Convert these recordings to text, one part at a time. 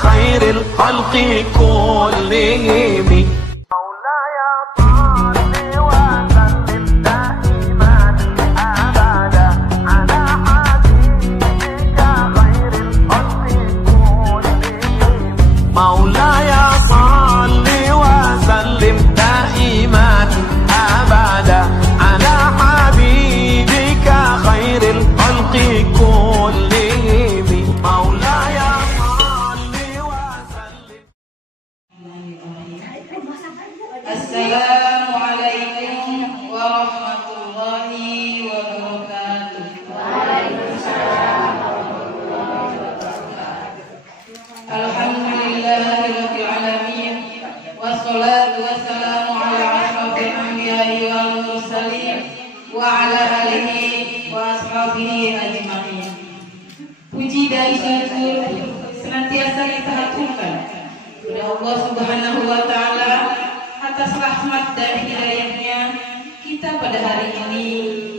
خير الخلق كلهم. مولاي صل وسلم دائما أبدا على حبيبك خير الخلق كلهم. مولاي صل وسلم. Assalamualaikum warahmatullahi wabarakatuh. Alhamdulillahirabbil alamin wassalatu wassalamu ala asyrofil anbiya'i wal mursalin wa ala alihi wa ashabihi ajmain. Puji dan syukur senantiasa kita haturkan kepada Allah Subhanahu wa taala atas rahmat dan hidayahnya kita pada hari ini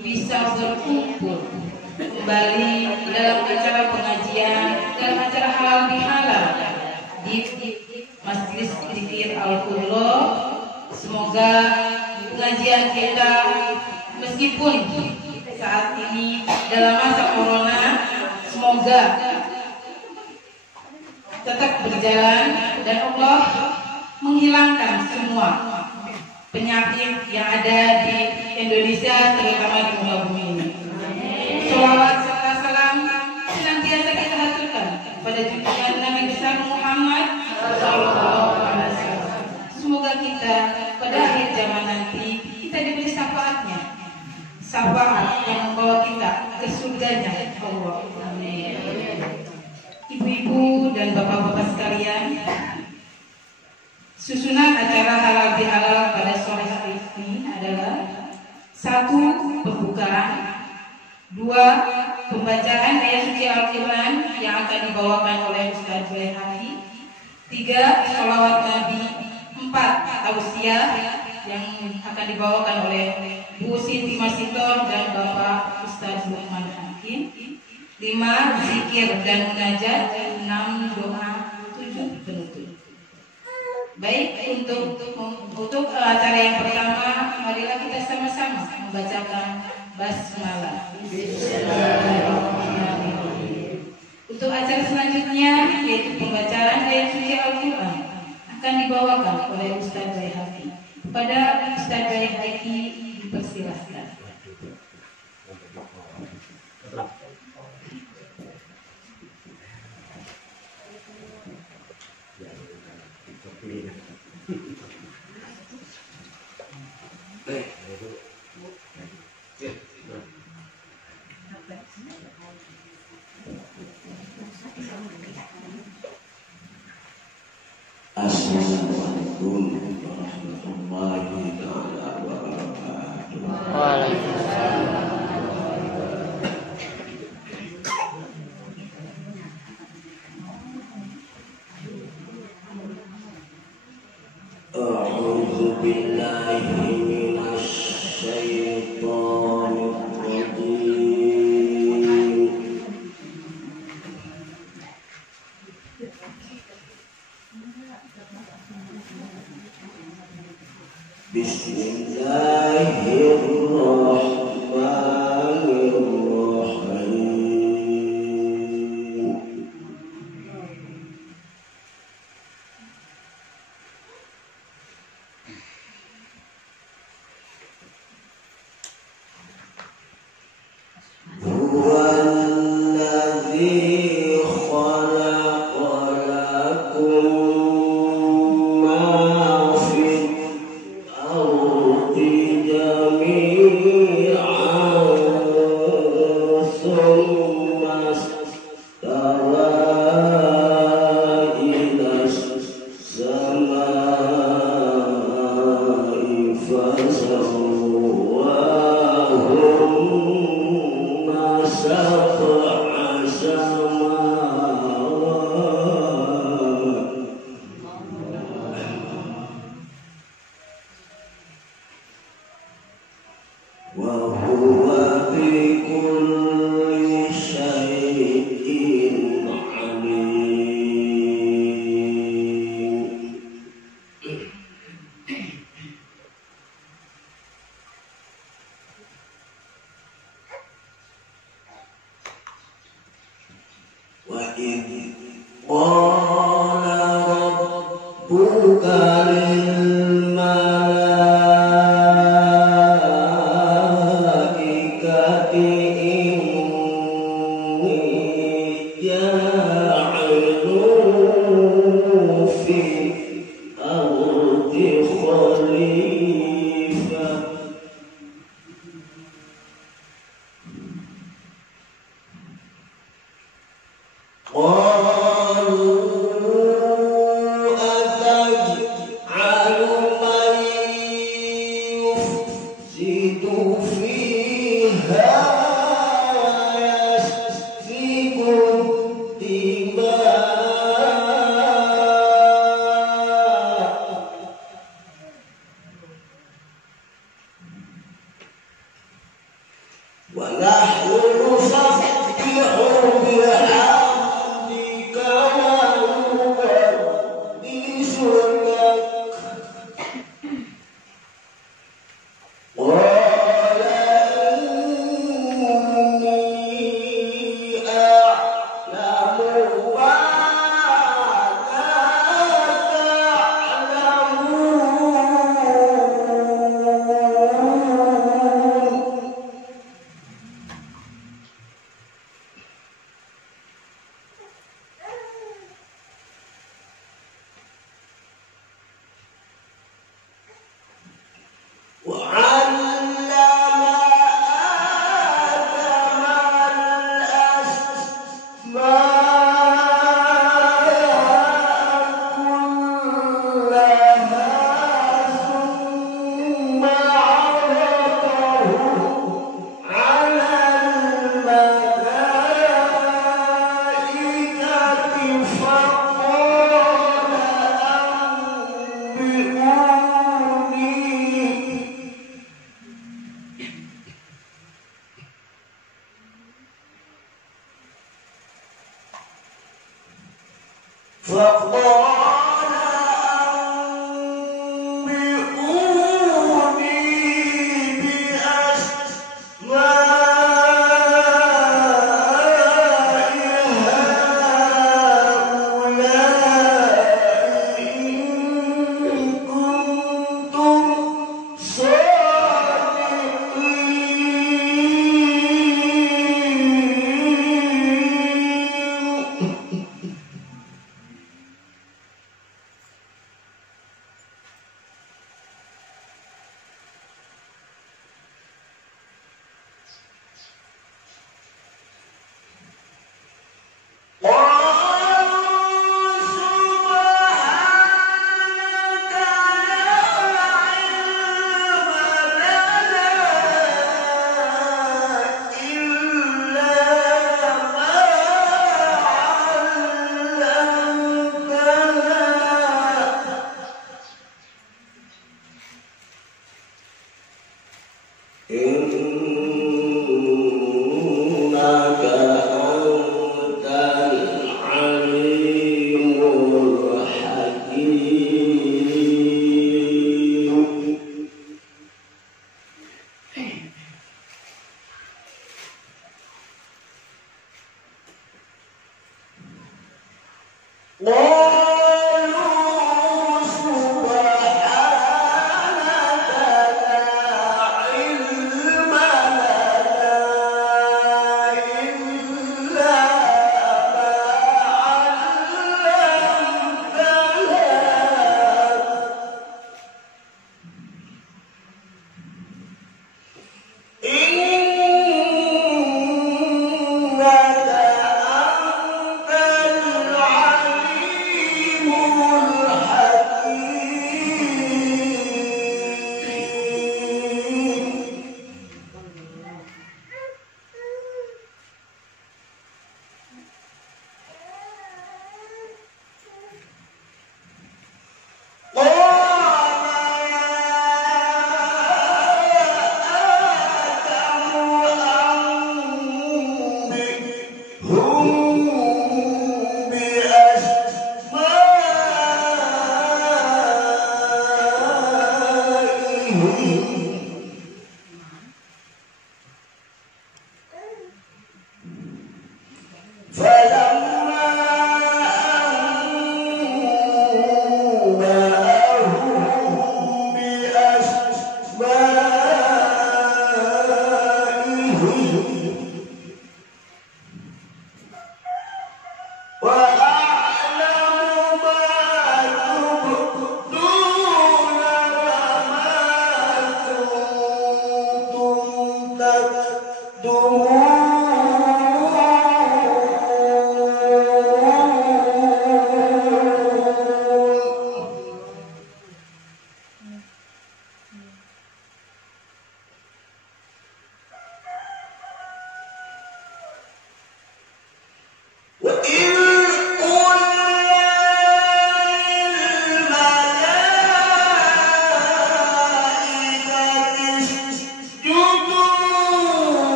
bisa berkumpul kembali dalam acara pengajian, dalam acara halal bihalal di Masjid Zikir Al-Qurra. Semoga pengajian kita meskipun saat ini dalam masa corona, semoga tetap berjalan dan Allah menghilangkan semua penyakit yang ada di Indonesia, terutama di muka bumi ini. Sholawat serta salam senantiasa kita haturkan pada junjungan Nabi besar Muhammad SAW. Semoga kita pada akhir zaman nanti kita diberi syafaatnya, syafaat yang membawa kita ke surganya Allah. Amin. Ibu-ibu dan bapak-bapak sekalian, susunan acara halal bihalal pada sore hari ini adalah: 1. Pembukaan, 2. Pembacaan ayat suci Al-Quran yang akan dibawakan oleh Ustaz Zulehati, 3. Sholawat Nabi, 4. Tausiah yang akan dibawakan oleh Bu Siti Masitor dan Bapak Ustaz Lukman Hakim, 5. Zikir dan munajat, 6. Doa, 7. penutup. Baik, untuk acara yang pertama, marilah kita sama-sama membacakan basmalah. Untuk acara selanjutnya, yaitu pembacaan ayat suci Al-Quran, akan dibawakan oleh Ustaz Zulehati. Kepada Ustaz Zulehati dipersilahkan. Assalamualaikum warahmatullahi wabarakatuh. Waalaikumsalam. A'udzu billahi minasy syaithanir rajim. Bismillahirrahmanirrahim. Huwallazi khalaqa lakum ma fil ardi jami'an thumma istawa ilas samai fasawwahunna sab'a samawat فلما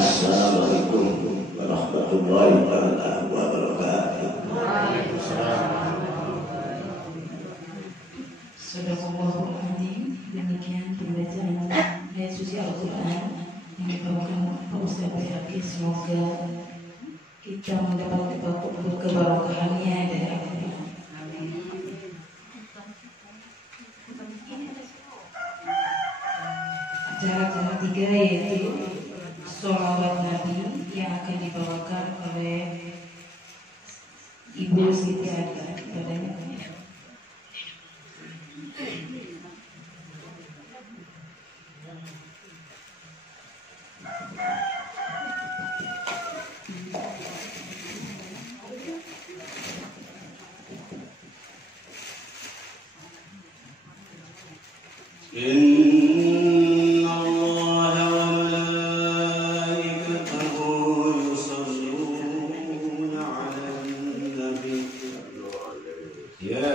Assalamualaikum warahmatullahi wabarakatuh. Sadaqallahul azim. Demikian pembacaan ayat suci Al-Quran yang dibawakan Pak Ustaz Bayhaqi. Semoga kita mendapat keberkahannya dari Al-Quran. Acara ketiga yaitu sholawat Nabi yang akan dibawakan oleh Ibu Siti Ada kepadanya. إن الله وملائكته يصلون على النبي يا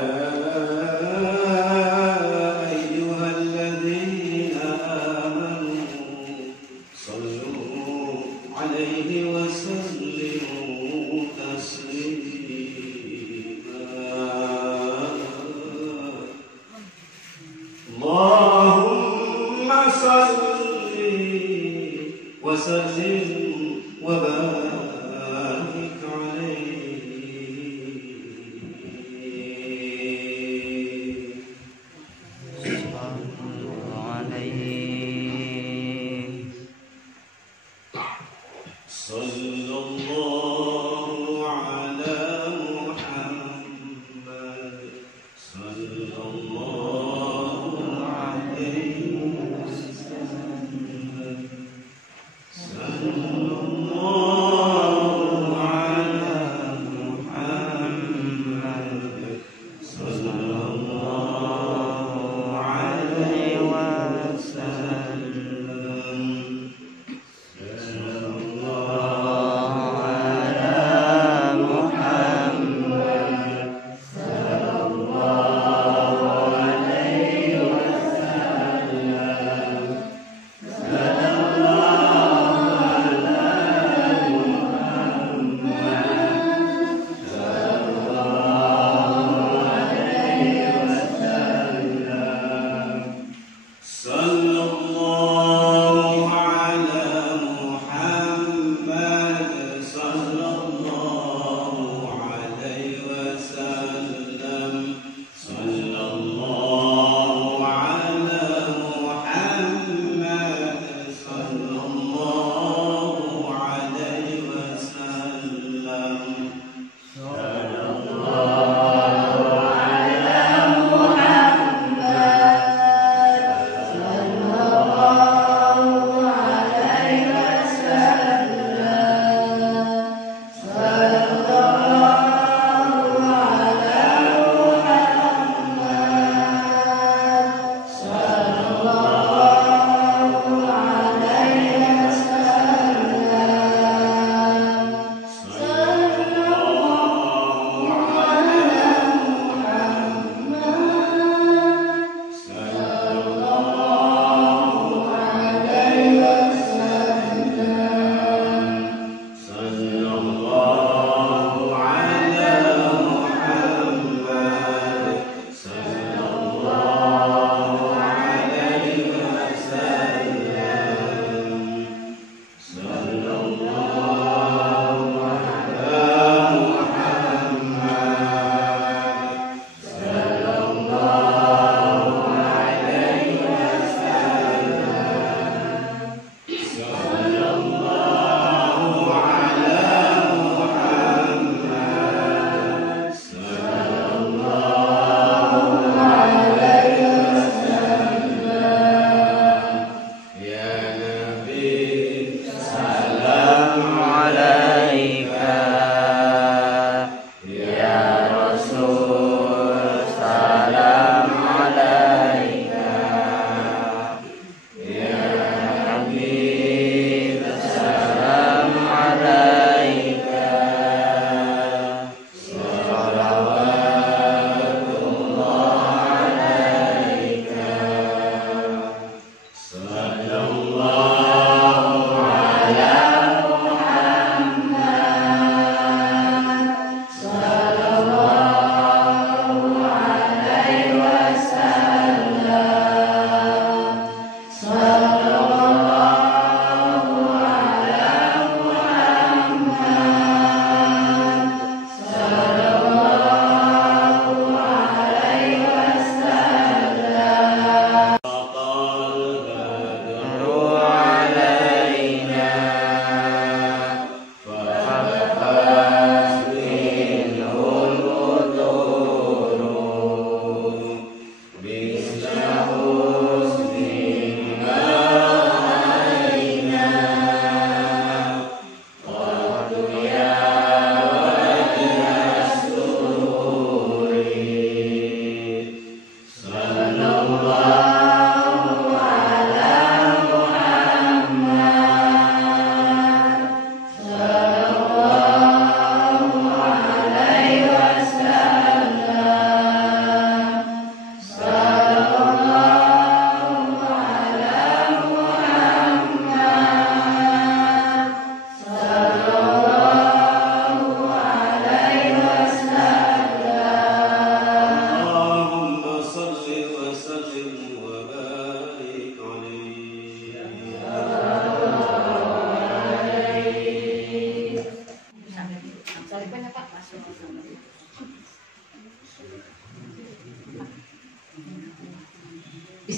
أيها الذين آمنوا صلوا عليه وسلموا تسليما اللهم صل وسلم وبارك عليه صلى الله على محمد صلى الله عليه وسلم صلى الله على محمد صلى الله عليه وسلم صلى الله على محمد صلى الله عليه وسلم صلى الله على محمد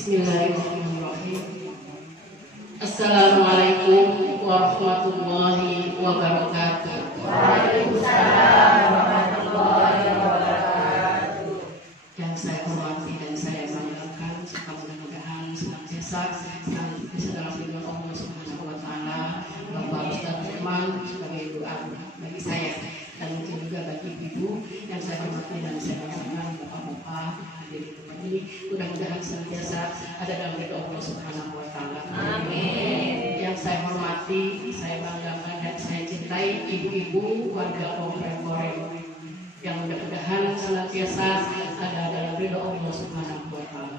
Bismillahirrahmanirrahim. Assalamualaikum warahmatullahi wabarakatuh. Waalaikumsalam warahmatullahi wabarakatuh. Yang saya hormati dan saya banggakan serta mudah-mudahan senantiasa bisa dalam lindungan Allah Subhanahu wa taala, Bapak Ustaz Firman sebagai doa bagi saya dan mungkin juga bagi ibu yang saya hormati dan saya banggakan, bapak-bapak hadir di tempat ini, mudah-mudahan senantiasa ada dalam ridho Allah Subhanahu wa taala. Amin. Yang saya hormati, saya banggakan dan saya cintai ibu-ibu warga Koreng yang mudah-mudahan senantiasa ada dalam ridho Allah Subhanahu wa taala.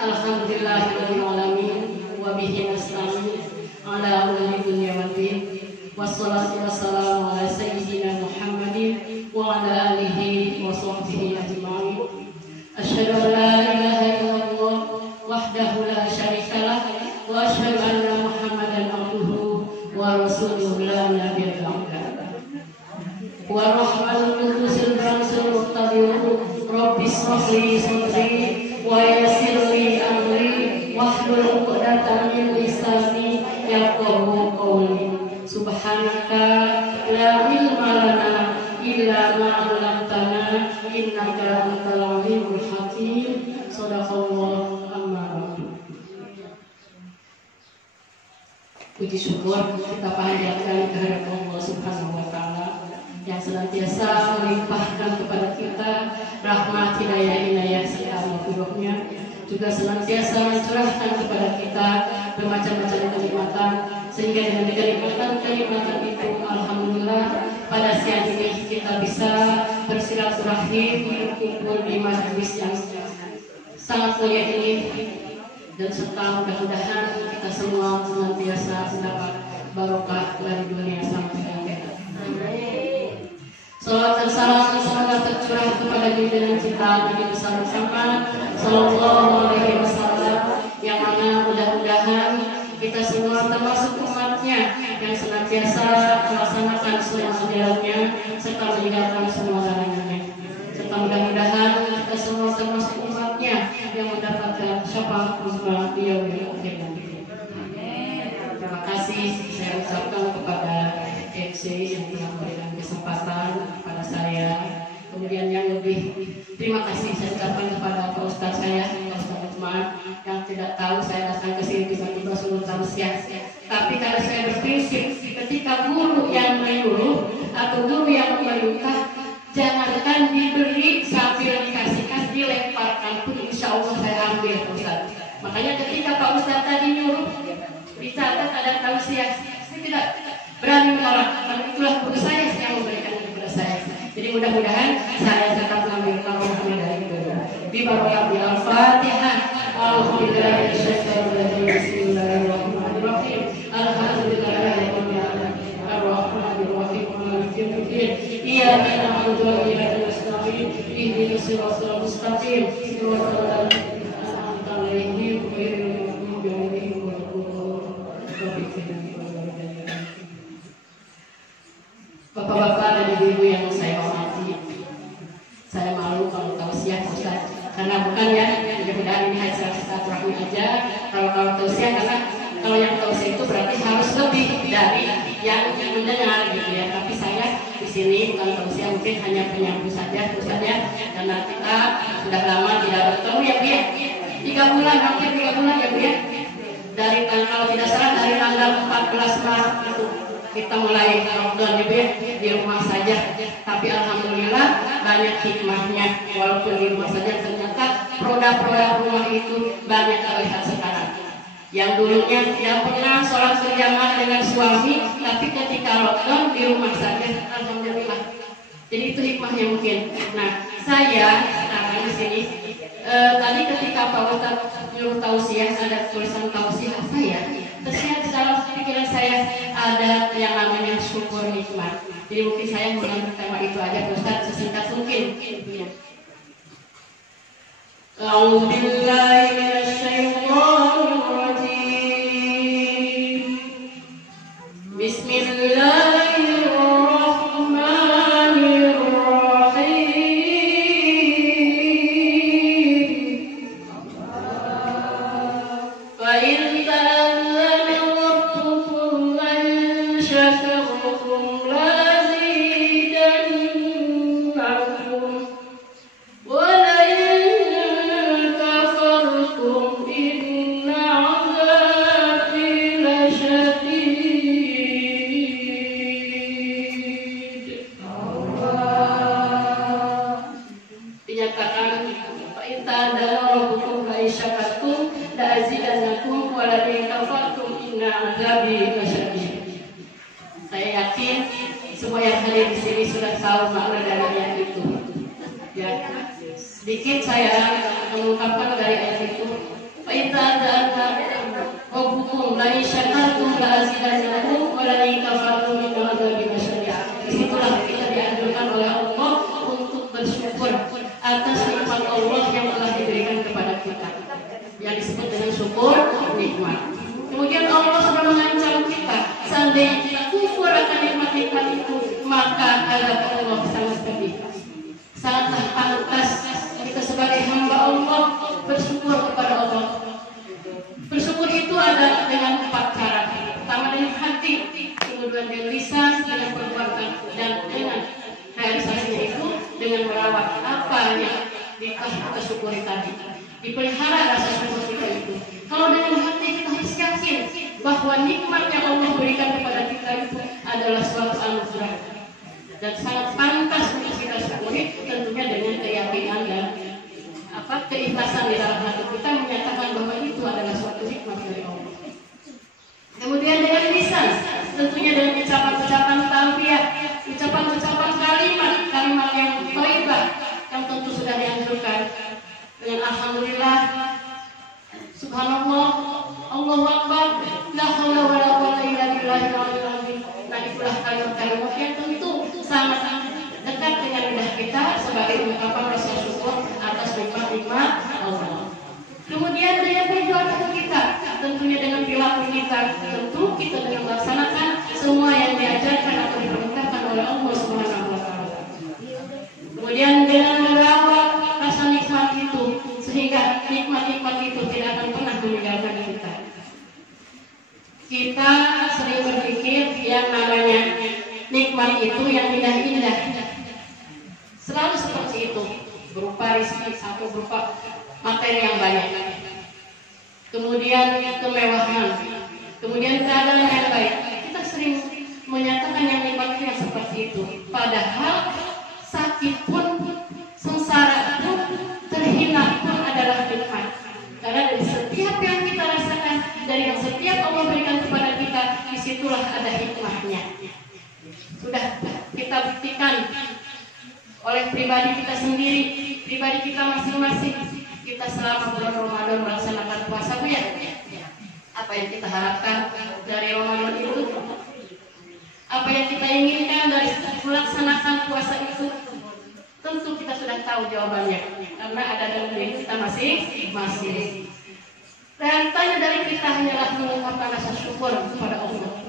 Alhamdulillahirabbil alamin wa bihi nasta'in ala umuri dunya waddin. Wassalatu wassalamu ala sayyidina Muhammadin wa ala alihi wa sahbihi ajma'in. Asyhadu an la ilaha illallah wahdahu la syarika lah wa asyhadu anna Muhammadan abduhu wa rasuluhu la nabiyya ba'dahu. Wa rahmatul qudusil rasul muqtadir rabbi shrahli sadri wa yassir li amri wahlul 'uqdatam min lisani yafqahu qawli. Subhanaka la ilma lana illa ma 'allamtana innaka antal alimul hakim. Shadaqallahu amma ba'du. Puji syukur kita panjatkan kehadirat Allah Subhanahu wa taala yang senantiasa melimpahkan kepada kita rahmat, hidayah, inayah serta maghfirahnya, juga senantiasa mencurahkan kepada kita bermacam-macam kenikmatan, sehingga dengan kenikmatan itu alhamdulillah pada siang ini kita bisa bersilaturahim, berkumpul di majelis yang sangat mulia ini, dan serta mudah-mudahan kita semua senantiasa mendapat barokah dari dunia sampai akhirat. Salawat dan salam semoga tercurah kepada junjungan kita Nabi besar Muhammad Sallallahu Alaihi Wasallam, yang mana mudah-mudahan kita semua termasuk umatnya yang senantiasa melaksanakan semua ajarannya serta meninggalkan semua larangannya, serta mudah-mudahan kita semua termasuk umatnya yang mendapatkan syafaat uzma di yaumil akhir nanti. Terima kasih saya ucapkan kepada MC yang telah memberikan kesempatan kepada saya. Kemudian yang lebih terima kasih saya ucapkan kepada Pak Ustaz saya, Pak Ustaz Utsman, yang tidak tahu saya datang ke sini tiba-tiba suruh tausiah. Tapi karena saya berprinsip, ketika guru yang menyuruh atau guru yang memerintah, jangankan diberi sambil dikasihkan, dilemparkan pun insya Allah saya ambil, Pak Ustaz. Makanya ketika Pak Ustaz tadi nyuruh dicatat ada tausiah, saya tidak berani menolak, karena itulah guru saya yang memberikan kepada saya. Jadi mudah-mudahan saya tetap mengambil rahmatnya dari beliau. Bibarakati al-Fatihah. Alhamdulillahirobbilalamin. Bismillahirrahmanirrahim. Alhamdulillahirabbil alamin. Arrahmanirrahim. Maliki yaumiddin. Iyyaka na'budu wa iyyaka nasta'in. Ihdinas siratal mustaqim. Siratal ladzina an'amta 'alaihim ghairil maghdubi 'alaihim waladdallin. Bapak-bapak dan ibu-ibu yang saya hormati, saya malu kalau tausiah Ustaz, karena bukan ya, mudah-mudahan ini hanya silaturahmi aja. Kalau tausiah, karena kalau yang tausiah itu berarti harus lebih dari yang mendengar gitu ya. Tapi saya di sini bukan tausiah, mungkin hanya penyambung saja Ustaz ya, karena kita sudah lama tidak bertemu ya Bu ya. 3 bulan, hampir 3 bulan ya Bu ya. Dari kalau tidak salah dari tanggal 14 Maret itu kita mulai Ramadan di rumah saja, tapi alhamdulillah banyak hikmahnya. Walaupun di rumah saja, ternyata produk-produk rumah itu banyak terlihat sekarang. Yang dulunya tidak pernah sholat berjamaah dengan suami, tapi ketika lockdown di rumah saja, alhamdulillah. Jadi itu hikmahnya mungkin. Nah, saya sekarang di sini tadi ketika Pak Ustaz nyuruh tausiah, ada tulisan tausiah saya. Terus dalam pikiran saya ada yang namanya syukur nikmat. Jadi mungkin saya mengambil tema itu aja Ustaz sesingkat mungkin. A'udzubillahi minasyaitonir rajim. Bismillahirrahmanirrahim. شكرتم لأزيدنكم ولئن كفرتم إن عذابي لشديد. Dinyatakan fa'itadarabukum la'isyakartum la'azidannakum walain kafartum inna azabi lasyadid. Saya yakin semua yang hadir di sini sudah tahu makna dari ayat itu. Ya, sedikit saya mengungkapkan dari ayat itu. Fa'itadarabukum la'isyakartum la'azidannakum walain kafartum inna azabi lasyadid. Disitulah kita dianjurkan oleh Allah untuk bersyukur atas nikmat Allah yang telah diberikan kepada kita, yang disebut dengan syukur nikmat. Kemudian Allah sudah mengancam kita, seandainya kita kufur akan nikmat-nikmat itu, maka azab Allah sangat pedih. Sangatlah pantas kita sebagai hamba Allah bersyukur kepada Allah. Bersyukur itu ada dengan 4 cara. Pertama dengan hati, kemudian dengan lisan, dengan perbuatan, dan dengan realisasinya itu dengan merawat apa yang kita syukuri tadi, dipelihara rasa syukur kita itu. Kalau dengan hati kita harus yakin bahwa nikmat yang Allah berikan kepada kita itu adalah suatu anugerah dan sangat pantas untuk kita syukuri, tentunya dengan keyakinan dan keikhlasan di dalam hati kita menyatakan bahwa itu adalah suatu nikmat dari Allah. Kemudian dengan lisan, tentunya dengan ucapan-ucapan talbiyah, ucapan-ucapan kalimat yang thayyibah yang tentu sudah dianjurkan dengan alhamdulillah, subhanallah, Allahu akbar, la haula wala quwwata illa billahil aliyyil azim. Nah, itulah kalimat-kalimat yang tentu sangat dekat dengan lidah kita sebagai ungkapan rasa syukur atas nikmat-nikmat Allah. Kemudian dengan perbuatan kita, tentunya dengan perilaku kita, tentu kita dengan melaksanakan semua yang diajarkan atau diperintahkan oleh Allah Subhanahu wa taala. Kemudian dengan merawat rasa nikmat itu sehingga nikmat-nikmat itu tidak akan pernah meninggalkan kita. Kita sering berpikir yang namanya nikmat itu yang indah-indah. Selalu seperti itu, berupa rezeki atau berupa materi yang banyak, kemudian kemewahan, kemudian keadaan yang baik. Kita sering menyatakan yang nikmat yang seperti itu, padahal sakit pun, sengsara pun, terhina pun adalah nikmat. Karena dari setiap yang kita rasakan, dari yang setiap Allah berikan kepada kita, disitulah ada hikmahnya. Sudah kita buktikan oleh pribadi kita sendiri, pribadi kita masing-masing. Kita selama bulan Ramadan melaksanakan puasa, Bu, ya. Apa yang kita harapkan dari Ramadan itu? Apa yang kita inginkan dari melaksanakan puasa itu? Tentu kita sudah tahu jawabannya, karena ada dalam diri kita masing-masing. Dan tanya dari kita hanyalah mengungkapkan rasa syukur kepada Allah.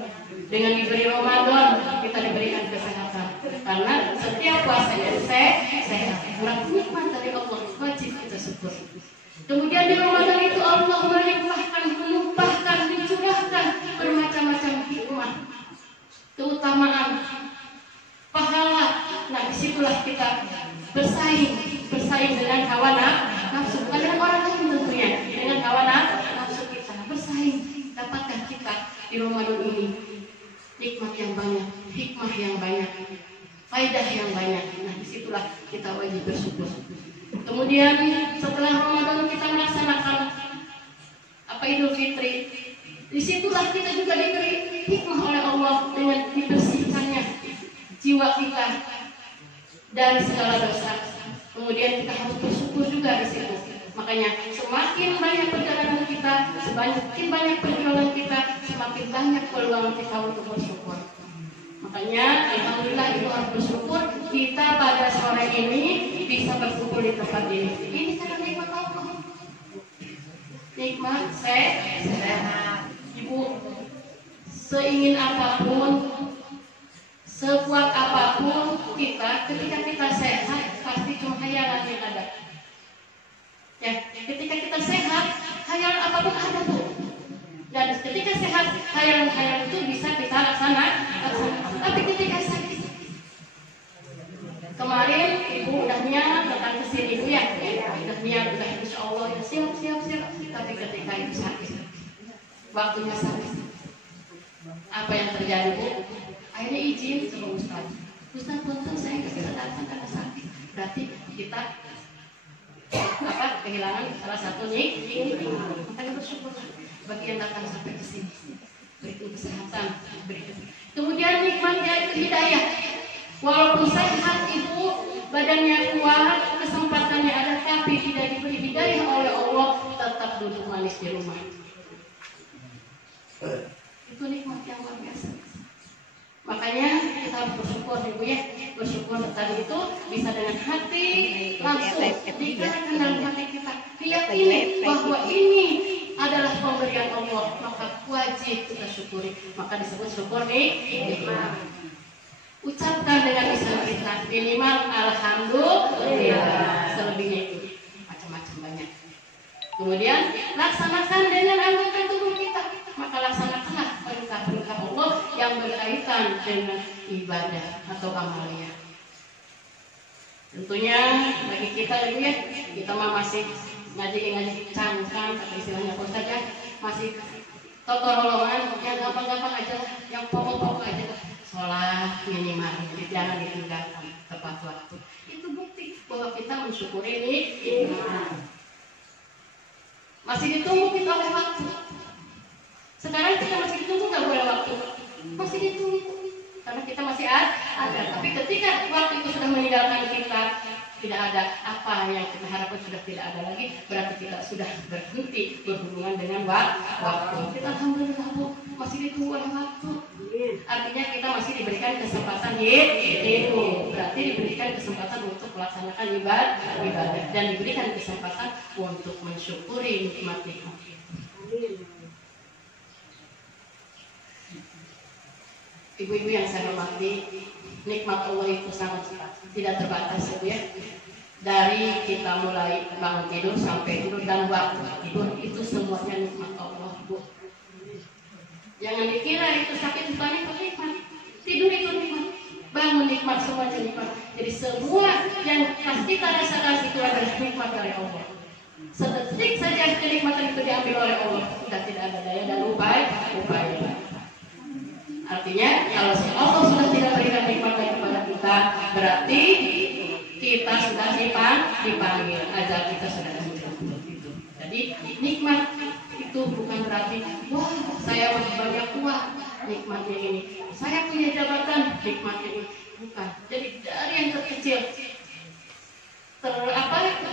Dengan diberi Ramadan, kita diberikan kesehatan. Karena setiap puasa yang sehat, nikmat dari Allah, wajib kita syukur. Kemudian di Ramadan itu Allah melimpahkan, menumpahkan, dicurahkan bermacam-macam hikmah, keutamaan, pahala. Nah, disitulah kita bersaing dengan hawa nafsu, bukan dengan orang lain tentunya, dengan hawa nafsu kita bersaing. Dapatkan kita di Ramadan ini nikmat yang banyak, hikmah yang banyak, faedah yang banyak. Nah, disitulah kita wajib bersyukur. Kemudian setelah Ramadan kita melaksanakan Idul Fitri, disitulah kita juga diberi hikmah oleh Allah dengan dibersihkannya jiwa kita dari segala dosa. Kemudian kita harus bersyukur juga di situ. Makanya semakin banyak perjalanan kita, semakin banyak perjuangan kita, semakin banyak peluang kita untuk bersyukur. Makanya alhamdulillah itu harus bersyukur kita pada sore ini bisa berkumpul di tempat ini. Ini karena nikmat Allah. Nikmat sehat. Ibu, seingin apapun, sekuat apapun kita, ketika kita sehat pasti cuma khayalan yang ada. Ya, ketika kita sehat, khayalan apapun ada, Bu. Dan ketika sehat, khayalan-khayalan itu bisa kita pokoknya siap. Tapi ketika itu sakit, waktunya sakit, apa yang terjadi Bu? Akhirnya izin sama Ustaz punten saya nggak bisa datang karena sakit. Berarti kita kehilangan salah satu nikmat. Makanya bersyukur bagi yang datang sampai ke sini, berikan kesehatan, kemudian nikmatnya itu hidayah. Walaupun sehat ibu, badannya kuat, kesempatannya ada, tapi tidak diberi hidayah oleh Allah, tetap duduk manis di rumah. Itu nikmat yang luar biasa. Makanya kita harus bersyukur ibu ya, bersyukur tadi itu bisa dengan hati langsung dikatakan dalam hati kita, diyakini bahwa ini adalah pemberian Allah, maka wajib kita syukuri. Maka disebut syukur nikmat. Ucapkan dengan lisan kita minimal alhamdulillah, selebihnya itu macam-macam banyak. Kemudian laksanakan dengan anggota tubuh kita, maka laksanakanlah perintah-perintah Allah yang berkaitan dengan ibadah atau amalia. Tentunya bagi kita ibu ya, kita masih ngaji cangkang atau istilahnya apa saja, masih totorolongan, yang gampang-gampang aja, yang pokok-pokok aja. Sholat minimal, jangan ditinggalkan tepat waktu. Itu bukti bahwa kita mensyukuri ini. Masih ditunggu kita oleh waktu. Sekarang kita masih ditunggu nggak boleh waktu, masih ditunggu karena kita masih ada. Tapi ketika waktu itu sudah meninggalkan kita, tidak ada apa yang kita harapkan, sudah tidak ada lagi, berarti kita sudah berhenti berhubungan dengan waktu. Kita alhamdulillah Bu, masih ditunggu oleh waktu. Artinya kita masih diberikan kesempatan itu, berarti diberikan kesempatan untuk melaksanakan ibadah dan diberikan kesempatan untuk mensyukuri nikmat-nikmat. Ibu-ibu yang saya hormati, nikmat Allah itu sangat tidak terbatas ya. Dari kita mulai bangun tidur sampai tidur dan waktu tidur itu semuanya nikmat Allah Bu. Jangan dikira itu sakit banyak nikmat, tidur itu nikmat, bangun nikmat, semuanya nikmat. Jadi semua yang pasti kita rasakan itu adalah nikmat dari Allah. Sedetik saja kenikmatan itu diambil oleh Allah, sudah tidak ada daya dan upaya. Artinya kalau Allah sudah tidak berikan nikmat lagi kepada kita, berarti kita sudah dipanggil, ajal kita sudah muncul. Jadi nikmat itu bukan berarti wah saya masih banyak uang, nikmatnya ini, saya punya jabatan, nikmatnya ini, bukan. Jadi dari yang terkecil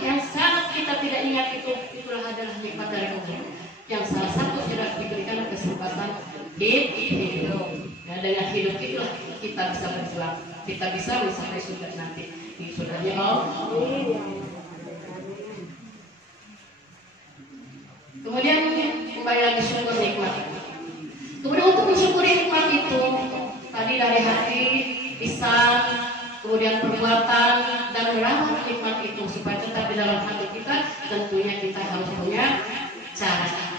yang sangat kita tidak ingat itulah adalah nikmat dari Allah. Yang salah satu sudah diberikan kesempatan hidup. Nah, dengan hidup itulah kita bisa berjuang, kita bisa mencapai surga nanti. Di surganya Allah. Kemudian kembali lagi syukur nikmat. Kemudian untuk mensyukuri nikmat itu tadi dari hati, lisan, kemudian perbuatan dan merawat nikmat itu supaya tetap di dalam hati kita. Tentunya kita harus punya cara.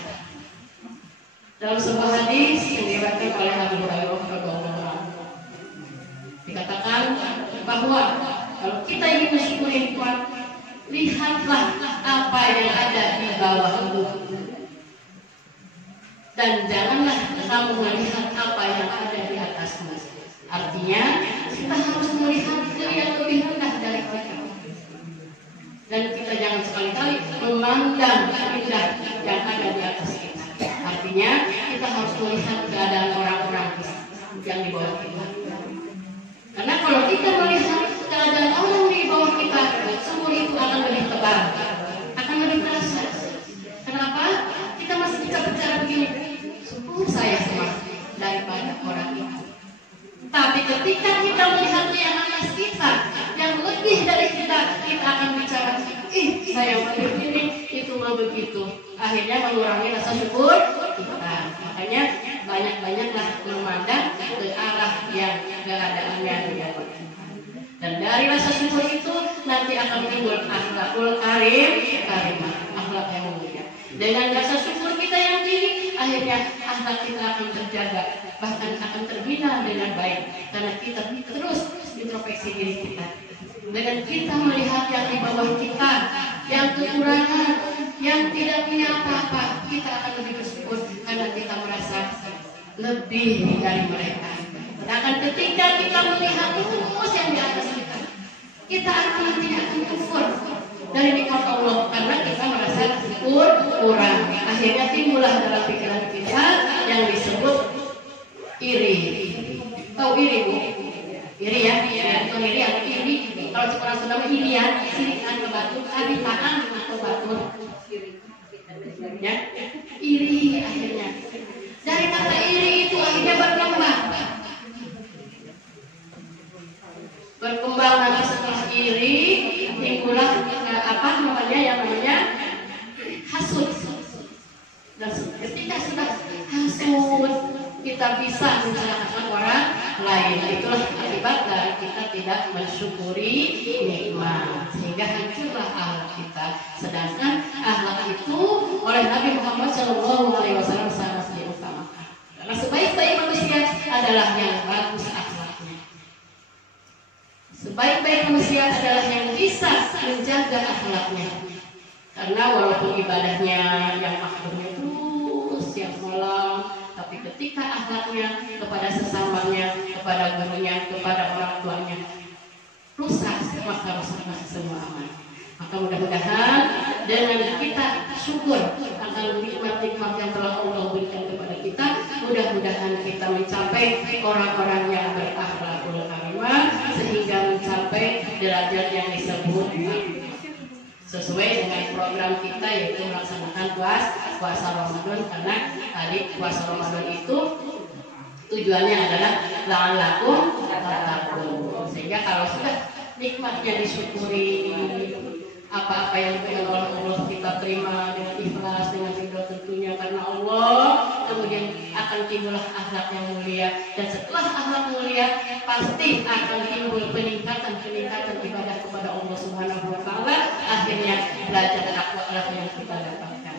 Dalam sebuah hadis yang diriwayatkan oleh Abu Hurairah radhiyallahu anhu dikatakan bahwa kalau kita ingin mensyukuri nikmat, lihatlah apa yang ada di bawah itu, dan janganlah kamu melihat apa yang ada di atasmu. Artinya kita harus melihat yang lebih rendah dari kita, dan kita jangan sekali-kali memandang indah yang ada di atas kita. Artinya kita harus melihat keadaan orang-orang yang di bawah kita. Karena kalau kita melihat keadaan orang di bawah kita, sumur itu akan lebih tebal, akan lebih terasa. Kenapa? Kita masih bisa bicara begini, sumur saya semua daripada orang itu. Tapi ketika kita melihat yang atas kita, yang lebih dari kita akan bicara, saya mau begini, itu mau begitu. Akhirnya mengurangi rasa syukur kita. Makanya banyak-banyaklah memandang ke arah yang keadaannya di bawah. Dan dari rasa syukur itu nanti akan timbul akhlakul karimah, akhlak yang mulia. Dengan rasa syukur kita yang tinggi, akhirnya akhlak kita akan terjaga, bahkan akan terbina dengan baik. Karena kita terus introspeksi diri kita. Dengan kita melihat yang di bawah kita, yang kekurangan, yang tidak punya apa-apa, kita akan lebih bersyukur karena kita merasa lebih dari mereka. Sedangkan ketika kita melihat terus yang di atas kita akan tidak akan kufur dari nikmat Allah karena kita merasa kurang. Akhirnya timbullah dalam pikiran kita yang disebut iri. Tahu iri, Bu? Iri ya, bukan iri atau iri. Kalau orang Sunda mah irian, sirikan ke batu, aditaan atau batu. Ya, iri akhirnya. Dari kata iri itu akhirnya berkembang nanti setelah iri timbullah yang namanya hasud. Dan ketika sudah hasud kita bisa mencelakakan orang lain. Itulah akibat dari kita tidak mensyukuri nikmat sehingga hancurlah akhlak kita. Sedangkan akhlak itu oleh Nabi Muhammad SAW sangat diutamakan. Karena sebaik-baik manusia adalah yang bagus akhlaknya. Sebaik-baik manusia adalah yang bisa menjaga akhlaknya. Karena walaupun ibadahnya yang makhluknya terus yang malam, tapi ketika akhlaknya kepada sesamanya, kepada gurunya, kepada orang tuanya rusak, maka rusaklah semua amal. Maka mudah-mudahan dengan kita syukur akan nikmat-nikmat yang telah Allah berikan kepada kita, mudah-mudahan kita mencapai orang-orang yang berakhlakul karimah sehingga mencapai derajat yang disebut sesuai dengan program kita, yaitu melaksanakan puasa Ramadan. Karena tadi puasa Ramadan itu tujuannya adalah la'allakum tattaqun. Sehingga kalau sudah nikmatnya disyukuri, apa-apa yang diberikan oleh Allah kita terima dengan ikhlas, dengan ridho tentunya karena Allah, kemudian akan timbullah akhlak yang mulia. Dan setelah akhlak mulia pasti akan timbul peningkatan ibadah kepada Allah Subhanahu wa taala. Akhirnya belajar akhlak yang kita dapatkan.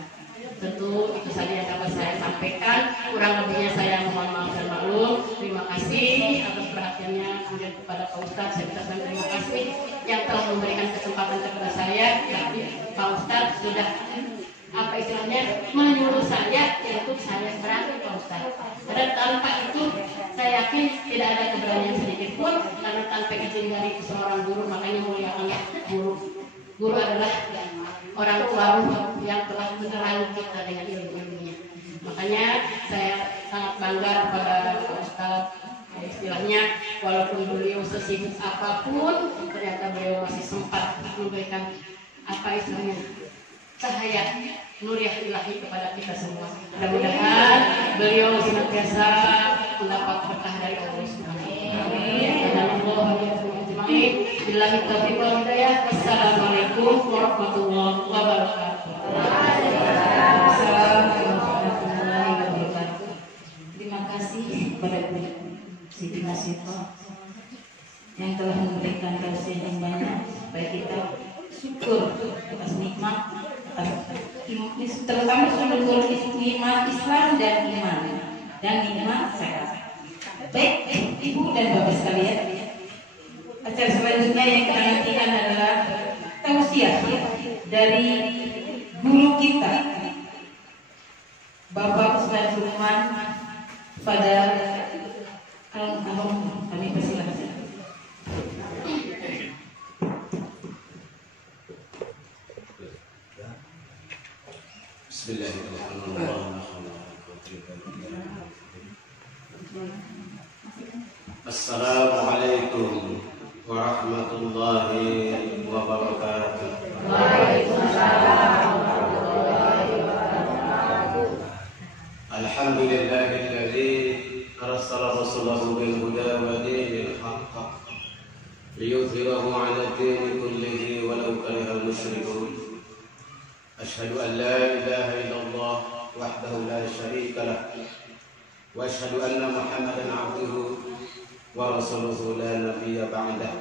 Tentu itu saja yang dapat saya sampaikan. Kurang lebihnya saya mohon maaf dan maklum. Terima kasih atas perhatiannya. Kemudian kepada Pak Ustadz saya ucapkan terima kasih yang telah memberikan kesempatan kepada saya. Tapi Pak Ustadz sudah menyuruh saya untuk saya berani Pak Ustadz. Dan tanpa itu saya yakin tidak ada keberanian sedikit pun, karena tanpa izin dari seorang guru. Makanya muliakan guru. Guru adalah orang tua yang telah menerangi kita dengan ilmu-ilmunya. Makanya saya sangat bangga kepada Pak Ustadz. Istilahnya walaupun beliau sesibuk apapun, ternyata beliau masih sempat memberikan cahaya nuriah ilahi kepada kita semua. Mudah-mudahan beliau senantiasa mendapat berkah dari Allah Subhanahu wa taala. Billahi taufiq wal hidayah. Wassalamualaikum warahmatullahi wabarakatuh. Terima kasih kepada Bu Siti Nasifah yang telah memberikan tausiah yang banyak supaya kita syukur atas nikmat, terutama syukur nikmat Islam dan iman dan nikmat sehat. Baik Ibu dan Bapak sekalian, acara selanjutnya yang kita nantikan adalah tausiah dari guru kita Bapak Ustadz Lukman pada kami persilakan. Assalamualaikum warahmatullahi wabarakatuh. Waalaikumsalam warahmatullahi wabarakatuh. Alhamdulillahilladzi arsala rasulahu bil huda wa dinil haqq liyudhhirahu 'ala ad-din kullihi walau karihal musyrikun. Asyhadu an la ilaha illallah wahdahu la syarika lah wa asyhadu anna Muhammadan 'abduhu wa rasuluhu la nabiyya ba'dah.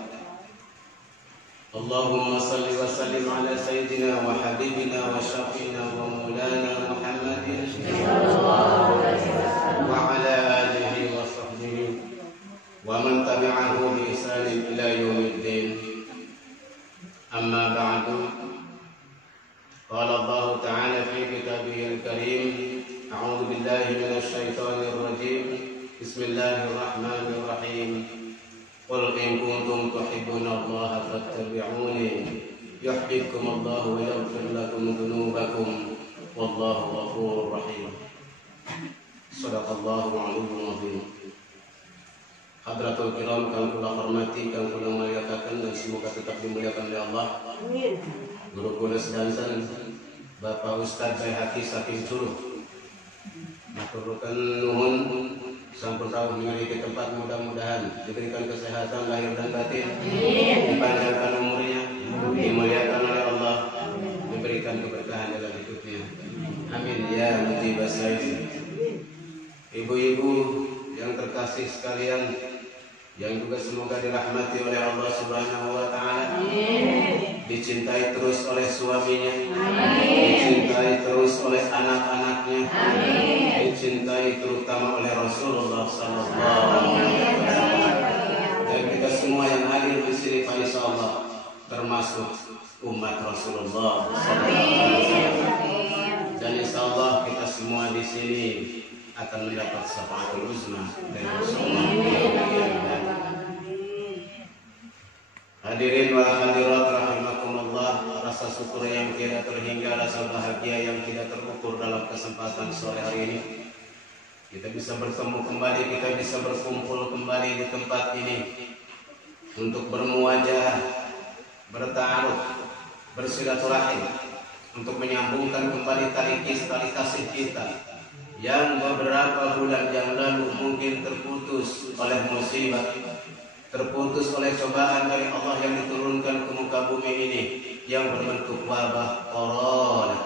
Allahumma salli wa sallim ala sayyidina wa habibina wa syafi'ina wa maulana Muhammadin sallallahu alaihi wasallam wa ala alihi wa sahbihi wa man tabi'ahu bi ihsan ila yaumiddin. Amma ba'du. Qala Allah ta'ala Bismillahirrahmanirrahim. Qul in kuntum tuhibbunallaha fattabi'uni yuhibbukumullahu wa yaghfir lakum dzunubakum wallahu ghafurur rahim. Shadaqallahu aliyyul azim. Hadratul kiram, kami kula hormati, kami kula muliakan dan semoga tetap dimuliakan oleh Allah. Amin. Guru kula sedanten Bapak Ustadz Baihaqi saking Suruh. Maturkan nuhun sampun rawuh memiliki tempat, mudah-mudahan diberikan kesehatan lahir dan batin, dipanjangkan umurnya, dimuliakan oleh Allah, diberikan keberkahan dalam hidupnya. Amin ya mujibas sayyid. Ibu-ibu yang terkasih sekalian, yang juga semoga dirahmati oleh Allah Subhanahu wa taala. Dicintai terus oleh suaminya. Dicintai terus oleh anak-anaknya. Dicintai terutama oleh Rasulullah sallallahu alaihi wasallam. Dan kita semua yang hadir di sini insyaallah termasuk umat Rasulullah sallallahu alaihi wasallam. Dan insyaallah kita semua di sini akan mendapat syafaatul uzma dari Rasulullah. Hadirin wal hadirat rahimakumullah, rasa syukur yang tidak terhingga, rasa bahagia yang tidak terukur dalam kesempatan sore hari ini. Kita bisa bertemu kembali, kita bisa berkumpul kembali di tempat ini untuk bermuajah, bertaaruf, bersilaturahim, untuk menyambungkan kembali tali kasih kita yang beberapa bulan yang lalu mungkin terputus oleh musibah, terputus oleh cobaan dari Allah yang diturunkan ke muka bumi ini yang berbentuk wabah corona,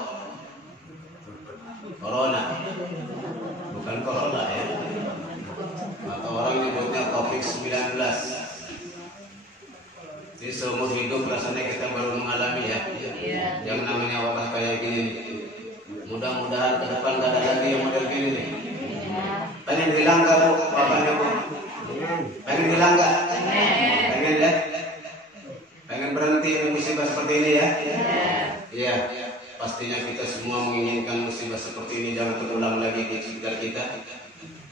bukan corona ya, atau orang nyebutnya COVID-19. Jadi seumur hidup rasanya kita baru mengalami ya, yang namanya wabah kayak gini. Mudah-mudahan ke depan gak ada lagi yang model gini nih. Pengen hilang gak bu wabahnya bu? Pengen hilang gak? Pengen ya? Pengen berhenti musibah seperti ini ya? Iya. Pastinya kita semua menginginkan musibah seperti ini jangan terulang lagi di sekitar kita,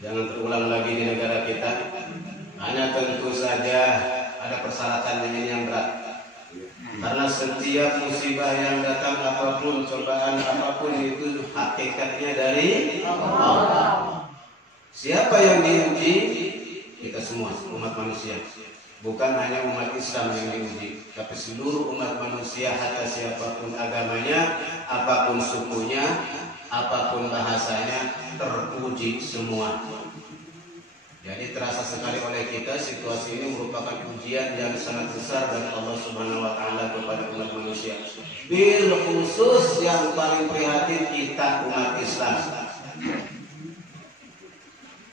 jangan terulang lagi di negara kita. Hanya tentu saja ada persyaratan yang berat. Karena setiap musibah yang datang, apapun cobaan apapun, itu hakikatnya dari Allah. Siapa yang diuji? Kita semua, umat manusia. Bukan hanya umat Islam yang diuji, tapi seluruh umat manusia, hatta siapapun agamanya, apapun sukunya, apapun bahasanya, teruji semua. Jadi terasa sekali oleh kita situasi ini merupakan ujian yang sangat besar dari Allah Subhanahu wa taala kepada umat manusia. Bil khusus yang paling prihatin kita umat Islam.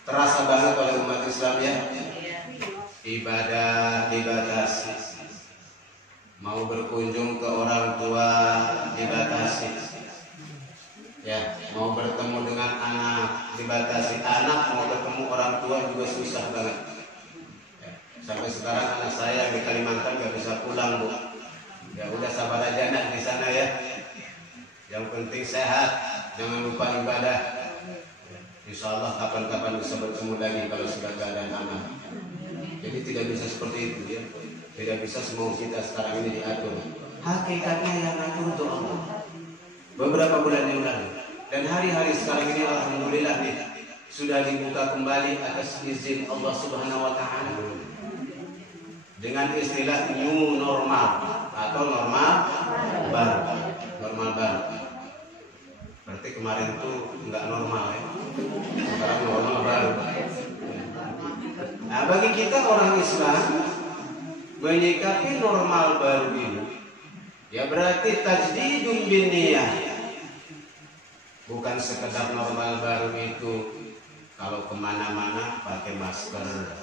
Terasa banget oleh umat Islam ya. Ibadah dibatasi. Mau berkunjung ke orang tua dibatasi. Ya, mau bertemu dengan anak dibatasi. Anak mau ketemu orang tua juga susah banget ya. Sampai sekarang anak saya di Kalimantan gak bisa pulang bu. Ya udah sabar aja nak di sana ya. Yang penting sehat, jangan lupa ibadah ya. Insya Allah kapan-kapan bisa bertemu lagi kalau sudah keadaan aman. Jadi tidak bisa seperti itu ya. Tidak bisa semua kita sekarang ini diatur. Hakikatnya yang atur itu Allah. Beberapa bulan yang lalu dan hari-hari sekarang ini alhamdulillah nih sudah dibuka kembali atas izin Allah Subhanahu wa taala dengan istilah new normal atau normal baru. Berarti kemarin itu enggak normal ya. Sekarang normal baru. Nah, bagi kita orang Islam menyikapi normal baru ini ya berarti tajdidun bin niyah. Bukan sekedar normal baru itu kalau kemana-mana pakai masker,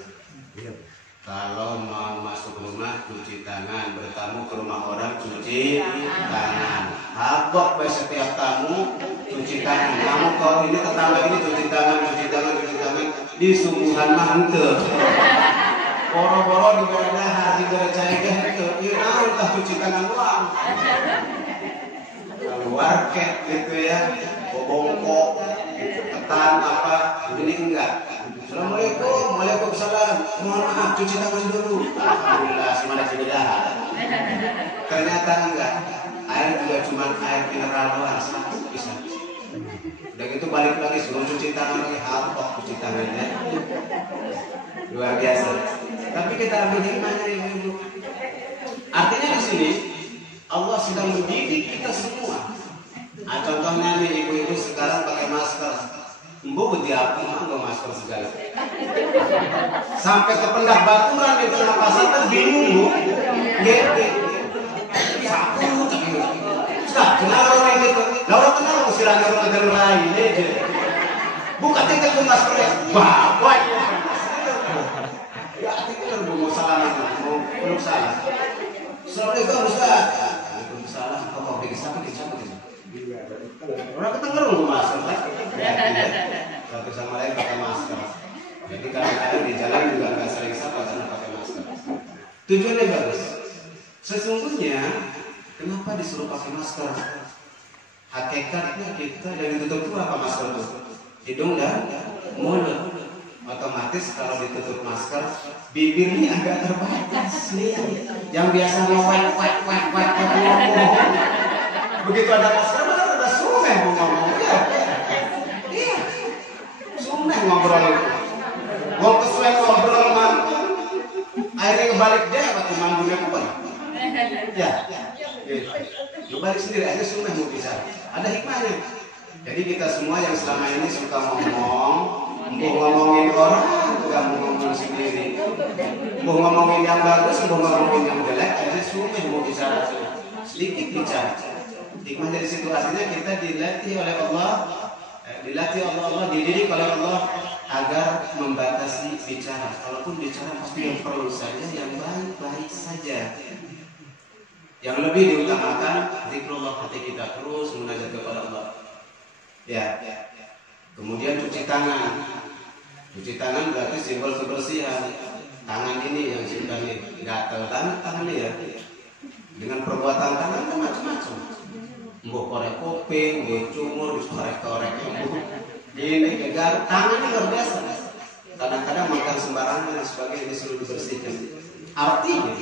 kalau mau masuk rumah cuci tangan, bertamu ke rumah orang cuci tangan, habok setiap tamu cuci tangan. Kamu kalau ini tetangga ini cuci tangan, di sungguhan mah henteu. Boro-boro di dahar di cai henteu, iraun tah cuci tangan doang. Warket gitu ya, bongkok, ketan apa, ini enggak, Assalamualaikum, waalaikumsalam. Mohon maaf, cuci tangan dulu. Alhamdulillah, semuanya sudah. Ternyata enggak. Air juga cuma air mineral doang, satu bisa. Udah gitu balik lagi, suruh cuci tangan lagi, halok cuci tangannya. Luar biasa. Tapi kita ambil hikmahnya ibu-ibu. Artinya di sini Allah sedang mendidik kita semua. Nah, contohnya nih ibu-ibu sekarang pakai masker. Mbok diaku nggak masker segala. Sampai ke pendak baturan di tengah pasar kan bingung bu. Gede. Satu tapi. Sudah kenal orang gitu. Lalu kenal usiran orang negara lain aja. Bukan tinggal ke maskernya. Bapak. Ya tinggal mau salah mau peluk salah. Assalamualaikum Ustaz. Waalaikumsalam. Kau pergi sampai di sana. Orang ketengerung ke masker kan? Satu sama lain pakai masker. Jadi kadang-kadang di jalan juga nggak sering sapa karena pakai masker. Tujuannya bagus. Sesungguhnya kenapa disuruh pakai masker? Hakikatnya kita yang ditutup itu apa masker itu? Hidung dan mulut. Otomatis kalau ditutup masker, bibirnya agak terbatas nih. Yang biasa ngomong. Begitu ada masker, ada sumeh mau ngomong ya. Iya, sumeh ngobrol. Mau kesuai ngobrol mantu, akhirnya kebalik deh waktu manggungnya kuat. Ya, gitu. Balik sendiri aja sumeh mau bisa. Ada hikmahnya. Jadi kita semua yang selama ini suka ngomong, mau ngomongin orang, nggak mau ngomong sendiri. Mau ngomongin yang bagus, mau ngomongin yang jelek, aja sumeh mau bicara sedikit bicara. Hikmah dari situ artinya kita dilatih oleh Allah, dididik oleh Allah agar membatasi bicara. Kalaupun bicara pasti yang perlu saja, yang baik-baik saja. Yang lebih diutamakan zikrullah, hati kita terus munajat kepada Allah. Ya. Kemudian cuci tangan. Cuci tangan berarti simbol kebersihan. Tangan ini yang sudah gatal tangan ya. Dengan perbuatan tangan kan macam-macam. Mbok korek kuping, mbok cumur, korek-korek ini kegar, tangannya luar biasa. Kadang-kadang makan sembarangan dan sebagainya disuruh dibersihkan. Artinya,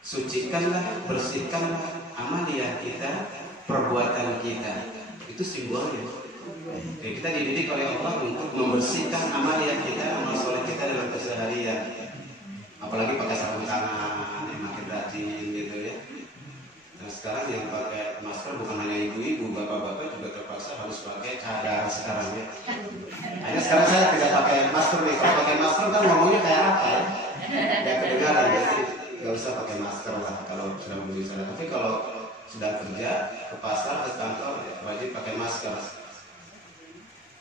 sucikanlah, bersihkanlah amalia kita, perbuatan kita. Itu simbolnya. Jadi kita dididik oleh Allah untuk membersihkan amalia kita, amal soleh kita dalam keseharian. Apalagi pakai sarung tangan, yang makin rajin gitu ya. Nah sekarang yang pakai masker bukan hanya ibu-ibu, bapak-bapak juga terpaksa harus pakai cadar sekarang ya. Hanya sekarang saya tidak pakai masker nih. Kalau pakai masker kan ngomongnya kayak apa ya? Ya kedengaran, jadi nggak usah pakai masker lah kalau sedang berbicara. Tapi kalau sedang kerja, ke pasar, ke kantor, wajib pakai masker.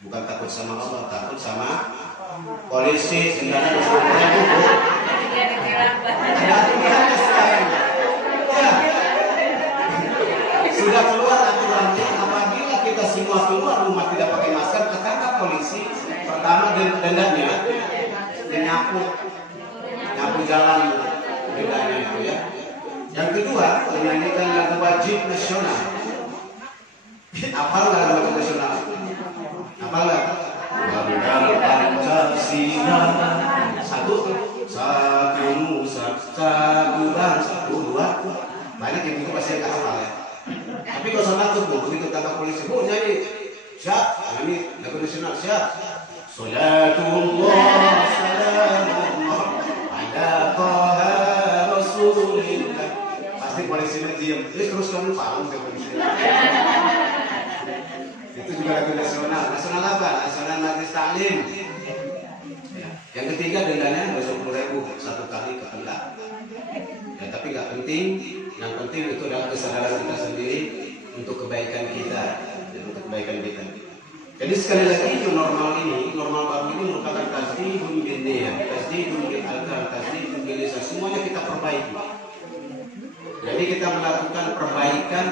Bukan takut sama Allah, takut sama polisi, sendana dan sebagainya. Ada aturannya sekarang. Ya. Sudah keluar aturannya, apabila kita semua keluar rumah tidak pakai masker, ketangkap polisi. Pertama dendanya, nyapu jalan dendanya itu ya. Yang kedua, menyanyikan lagu wajib nasional. Apal nggak lagu wajib nasional? Apal nggak? Warga Pancasila, satu Nusa, satu bangsa, dua. Banyak yang itu pasti nggak hafal ya. Tapi kalau sama takut bu, begitu tangkap polisi, bu nyanyi, siap, ini lagu nasional siap. Salatullah, salamullah, ala Taha Rasulillah. Pasti polisinya diam, terus kamu paham ke polisi. Itu juga lagu nasional. Nasional apa? Nasional Majlis Taklim. Ya. Yang ketiga dendanya 20.000 satu kali kehendak. Ya tapi nggak penting. Yang penting itu adalah kesadaran kita sendiri untuk kebaikan kita, untuk kebaikan kita. Jadi sekali lagi itu normal baru ini merupakan tasdidun bin niyah, tasdidun bil alqan, tasdidun bil lisan, semuanya kita perbaiki. Jadi kita melakukan perbaikan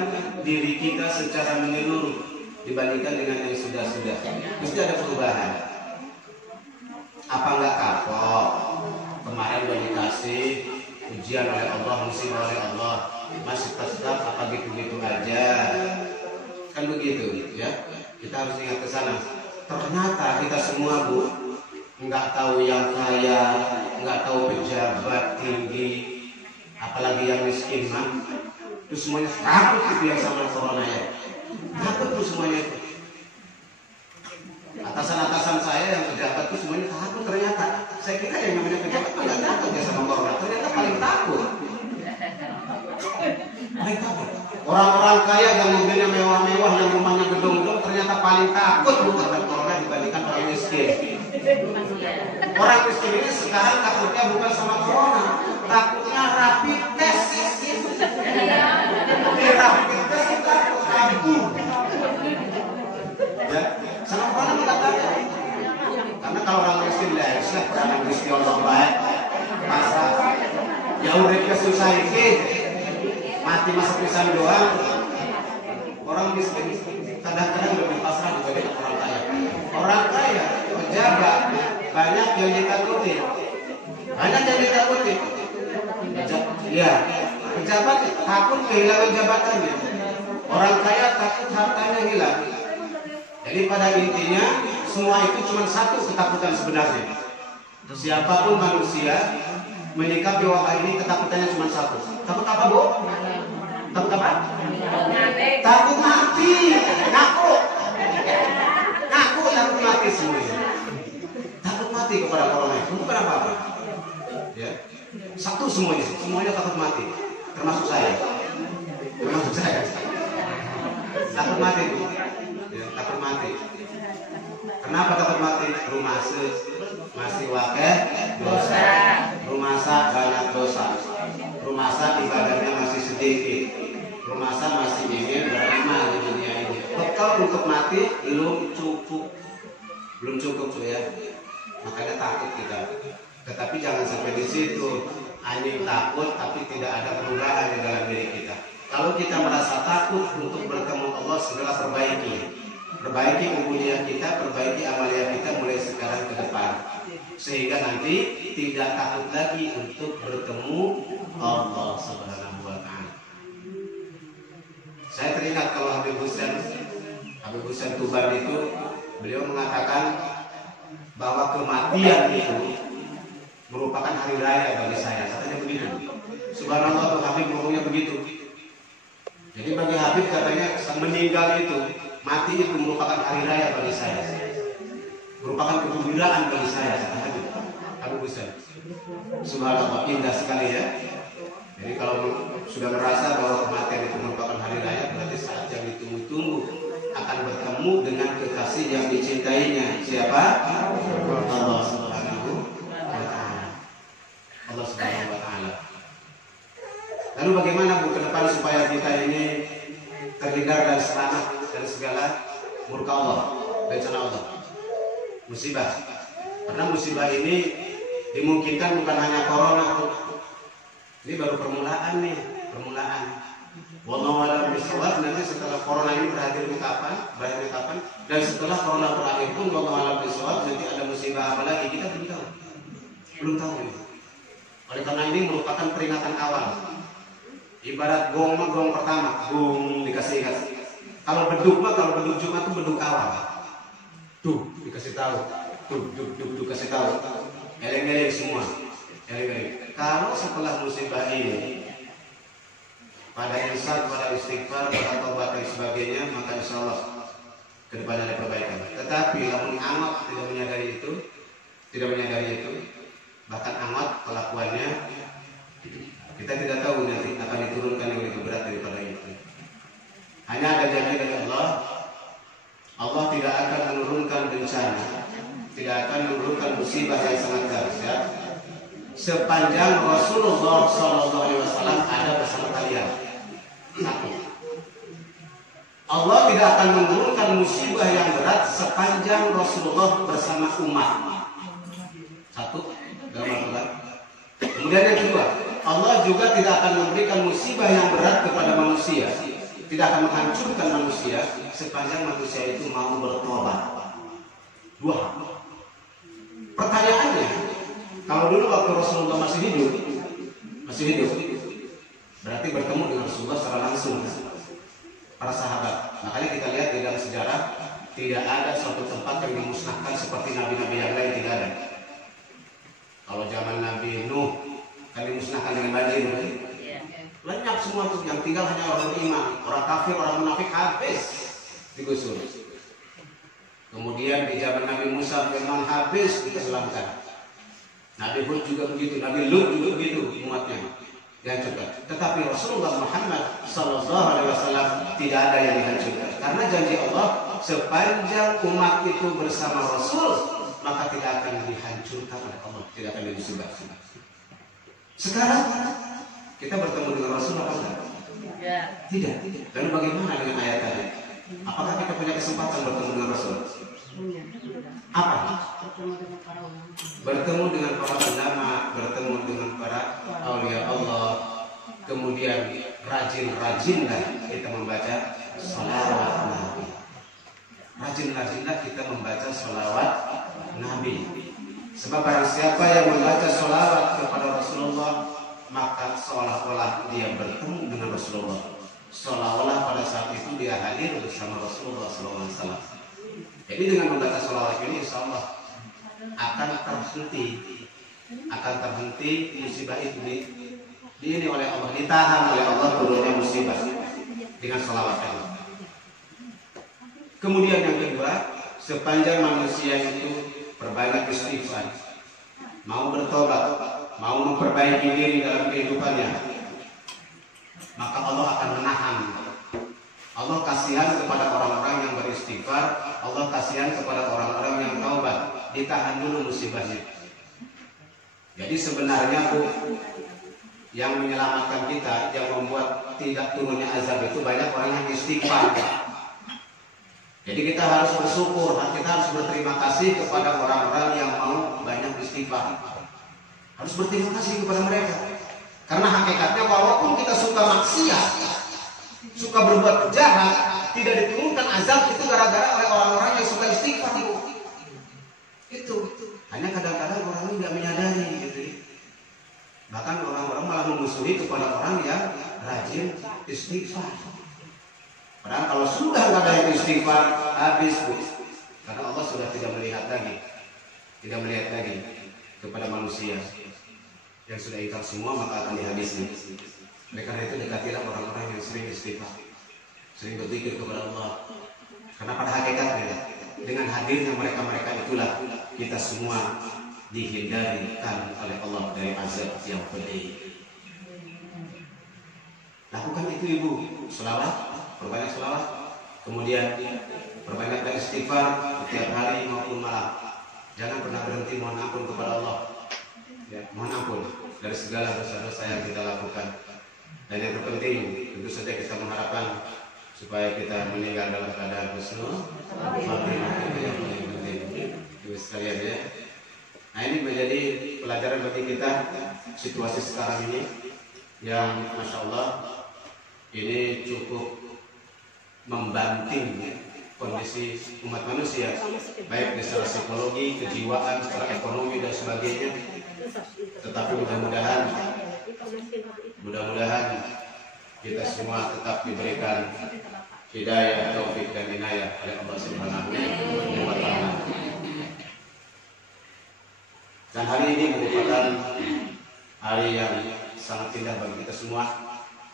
diri kita secara menyeluruh dibandingkan dengan yang sudah-sudah. Mesti ada perubahan. Apa enggak kapok? Kemarin udah dikasih ujian oleh Allah, musibah oleh Allah, masih tetap apa gitu-gitu aja. Kan begitu ya. Kita harus ingat ke sana. ternyata kita semua Bu, nggak tahu yang kaya, nggak tahu pejabat tinggi, apalagi yang miskin mah, itu semuanya takut itu yang sama corona ya. Takut tuh semuanya itu. Atasan-atasan saya yang pejabat tuh semuanya takut ternyata. Saya kira yang namanya pejabat tuh nggak takut ya sama corona, ternyata paling takut. Paling takut. Orang-orang kaya yang mobilnya mewah-mewah, yang rumahnya gedung-gedung, ternyata paling takut terhadap corona dibandingkan orang miskin. Orang miskin ini sekarang takutnya bukan sama corona, takutnya rapid test. Di rapid test kita takut. Ya, sama corona nggak takut. Karena kalau orang miskin lah, siapa orang miskin Allah baik, masa ya uripnya susah ini, mati masuk pisan doang. Orang miskin kadang-kadang lebih pasrah dibanding orang kaya. Orang kaya, pejabat, banyak yang ditakuti. Banyak yang ditakuti. Ya, pejabat takut kehilangan jabatannya. Orang kaya takut hartanya hilang. Jadi pada intinya semua itu cuma satu ketakutan sebenarnya. Siapapun manusia menyikapi wabah ini ketakutannya cuma satu. Takut apa Bu? Takut apa? Takut mati. Ngaku takut mati semuanya. Takut mati kepada corona itu bukan apa-apa. Ya. Satu semuanya takut mati. Termasuk saya. Takut mati Bu. Ya, takut mati. Kenapa takut mati? Rumah masih wakil dosa. Rumah banyak dosa. Rumah ibadahnya masih sedikit. Rumah masih ingin beriman di dunia ini. Bekal untuk mati belum cukup ya. Makanya takut kita. Tetapi jangan sampai di situ. Hanya takut tapi tidak ada perubahan di dalam diri kita. Kalau kita merasa takut untuk bertemu Allah, segera perbaiki ubudiyah kita, perbaiki amalia kita mulai sekarang ke depan, sehingga nanti tidak takut lagi untuk bertemu Allah Subhanahu wa Ta'ala. Saya teringat kalau Habib Hussein Tuban itu, beliau mengatakan bahwa kematian itu merupakan hari raya bagi saya. Katanya begitu. Subhanallah, tuh Habib ngomongnya begitu. Jadi bagi Habib katanya meninggal itu, mati itu merupakan hari raya bagi saya, merupakan kegembiraan bagi saya, kata Habib Hussein. Subhanallah, indah sekali ya. Jadi kalau sudah merasa bahwa kematian itu merupakan hari raya, berarti saat yang ditunggu-tunggu akan bertemu dengan kekasih yang dicintainya. Siapa? Allah Subhanahu wa Ta'ala. Allah Subhanahu wa Ta'ala. Lalu bagaimana Bu ke depan supaya kita ini terhindar dan selamat dari segala murka Allah, bencana Allah, musibah. Karena musibah ini dimungkinkan bukan hanya corona, ini baru permulaan nih, Wallahu a'lam bishawab. Nanti setelah corona ini berakhirnya kapan, dan setelah corona berakhir pun wallahu a'lam bishawab, nanti ada musibah apa lagi kita belum tahu. Oleh karena ini merupakan peringatan awal. Ibarat gong pertama, gong dikasih ingat. Kalau beduk Jumat itu beduk awal. Tuh dikasih tahu, tuh kasih tahu. Eleng-eleng semua, eleng-eleng. Kalau setelah musibah ini pada insaf, pada istighfar, pada taubat dan sebagainya, maka insya Allah ke depan ada perbaikan. Tetapi kalau amat tidak menyadari itu, bahkan amat kelakuannya, kita tidak tahu nanti akan diturunkan yang lebih berat daripada itu. Hanya ada janji dari Allah. Allah tidak akan menurunkan bencana, tidak akan menurunkan musibah yang sangat dahsyat sepanjang Rasulullah SAW ada bersama kalian. Satu, Allah tidak akan menurunkan musibah yang berat sepanjang Rasulullah bersama umat. Satu, dalam Al-Quran. Kemudian yang kedua, Allah juga tidak akan memberikan musibah yang berat kepada manusia, tidak akan menghancurkan manusia sepanjang manusia itu mau bertobat. Dua. Pertanyaannya, kalau dulu waktu Rasulullah masih hidup, berarti bertemu dengan Rasulullah secara langsung, para sahabat. Makanya kita lihat di dalam sejarah tidak ada suatu tempat yang dimusnahkan seperti nabi-nabi yang lain, tidak ada. Kalau zaman Nabi Nuh kan dimusnahkan dengan banjir, lenyap semua tuh, yang tinggal hanya orang beriman, orang kafir, orang munafik habis digusur. Kemudian di zaman Nabi Musa Firman habis ditenggelamkan. Nabi Hud juga begitu, Nabi Lut juga begitu, umatnya dihancurkan. Tetapi Rasulullah Muhammad SAW tidak ada yang dihancurkan, karena janji Allah sepanjang umat itu bersama Rasul maka tidak akan dihancurkan oleh Allah, tidak akan dimusibah. Sekarang kita bertemu dengan Rasul apa enggak? Tidak. Lalu bagaimana dengan ayat tadi? Apakah kita punya kesempatan bertemu dengan Rasul? Apa? Bertemu dengan para ulama, bertemu dengan para aulia Allah. Kemudian rajin-rajinlah kita membaca sholawat Nabi. Rajin-rajinlah kita membaca sholawat Nabi. Sebab barang siapa yang membaca sholawat kepada Rasulullah, maka seolah-olah dia bertemu dengan Rasulullah. Seolah-olah pada saat itu dia hadir bersama Rasulullah SAW. Jadi dengan membaca sholawat ini, insya Allah akan terhenti musibah itu ini oleh Allah, ditahan oleh Allah turunnya musibah dengan sholawat ini. Kemudian yang kedua, sepanjang manusia itu berbanyak istighfar, mau bertobat, mau memperbaiki diri dalam kehidupannya, maka Allah akan menahan. Allah kasihan kepada orang-orang yang beristighfar, Allah kasihan kepada orang-orang yang taubat, ditahan dulu musibahnya. Jadi sebenarnya Bu, yang menyelamatkan kita, yang membuat tidak turunnya azab itu banyak orang yang istighfar. Jadi kita harus bersyukur, kita harus berterima kasih kepada orang-orang yang mau banyak istighfar. Harus berterima kasih kepada mereka. Karena hakikatnya walaupun kita suka maksiat, suka berbuat jahat, tidak diturunkan azab itu gara-gara oleh orang-orang yang suka istighfar itu. Itu hanya kadang-kadang orang ini nggak menyadari gitu. Bahkan orang-orang malah memusuhi kepada orang yang rajin istighfar. Padahal kalau sudah nggak ada yang istighfar, habis Bu. Karena Allah sudah tidak melihat lagi kepada manusia yang sudah ingkar semua, maka akan dihabisi. Oleh karena itu dekatilah orang-orang yang sering istighfar, sering berzikir kepada Allah. Karena pada hakikatnya dengan hadirnya mereka-mereka itulah kita semua dihindarkan oleh Allah dari azab yang pedih. Lakukan itu Ibu, selawat, perbanyak selawat, kemudian perbanyaklah istighfar setiap hari maupun malam. Jangan pernah berhenti mohon ampun kepada Allah. Ya, mohon ampun dari segala dosa-dosa yang kita lakukan. Dan yang terpenting tentu saja kita mengharapkan supaya kita meninggal dalam keadaan husnul khatimah. Yang paling penting itu sekalian ya. Nah ini menjadi pelajaran bagi kita situasi sekarang ini yang Masya Allah ini cukup membanting kondisi umat manusia, baik secara psikologi, kejiwaan, secara ekonomi dan sebagainya. Tetapi mudah-mudahan kita semua tetap diberikan hidayah, taufik dan inayah oleh Allah Subhanahu wa Ta'ala. Dan hari ini merupakan hari yang sangat indah bagi kita semua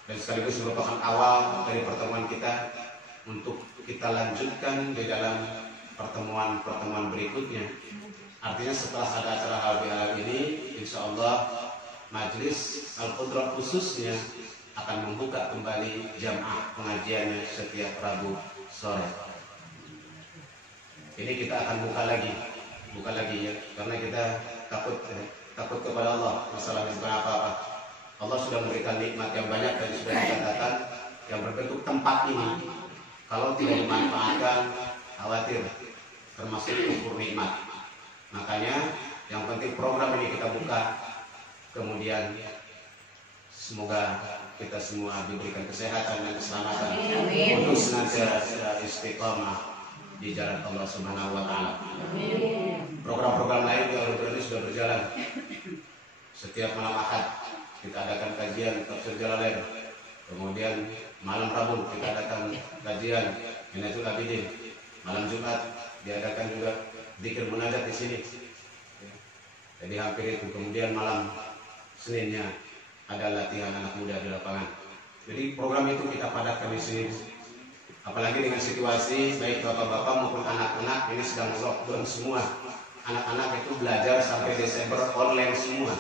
dan sekaligus merupakan awal dari pertemuan kita untuk kita lanjutkan di dalam pertemuan-pertemuan berikutnya. Artinya setelah ada acara halal ini, insya Allah Majelis Al-Qudrah khususnya akan membuka kembali jamaah pengajiannya setiap Rabu sore. Ini kita akan buka lagi ya, karena kita takut kepada Allah. Masalahnya bukan apa-apa. Allah sudah memberikan nikmat yang banyak dan sudah dikatakan yang berbentuk tempat ini. Kalau tidak dimanfaatkan, khawatir termasuk kufur nikmat. Makanya yang penting program ini kita buka. Kemudian semoga kita semua diberikan kesehatan dan keselamatan untuk senantiasa istiqamah di jalan Allah Subhanahu wa Ta'ala. Program-program lain di Al-Quran ini sudah berjalan. Setiap malam Ahad kita adakan kajian tafsir Jalalain. Kemudian malam Rabu kita adakan kajian Minatul Abidin. Malam Jumat diadakan juga zikir munajat di sini. Jadi hampir itu. Kemudian malam Seninnya ada latihan anak muda di lapangan. Jadi program itu kita padatkan di sini. Apalagi dengan situasi baik bapak-bapak maupun anak-anak ini sedang lockdown semua. Anak-anak itu belajar sampai Desember online semua.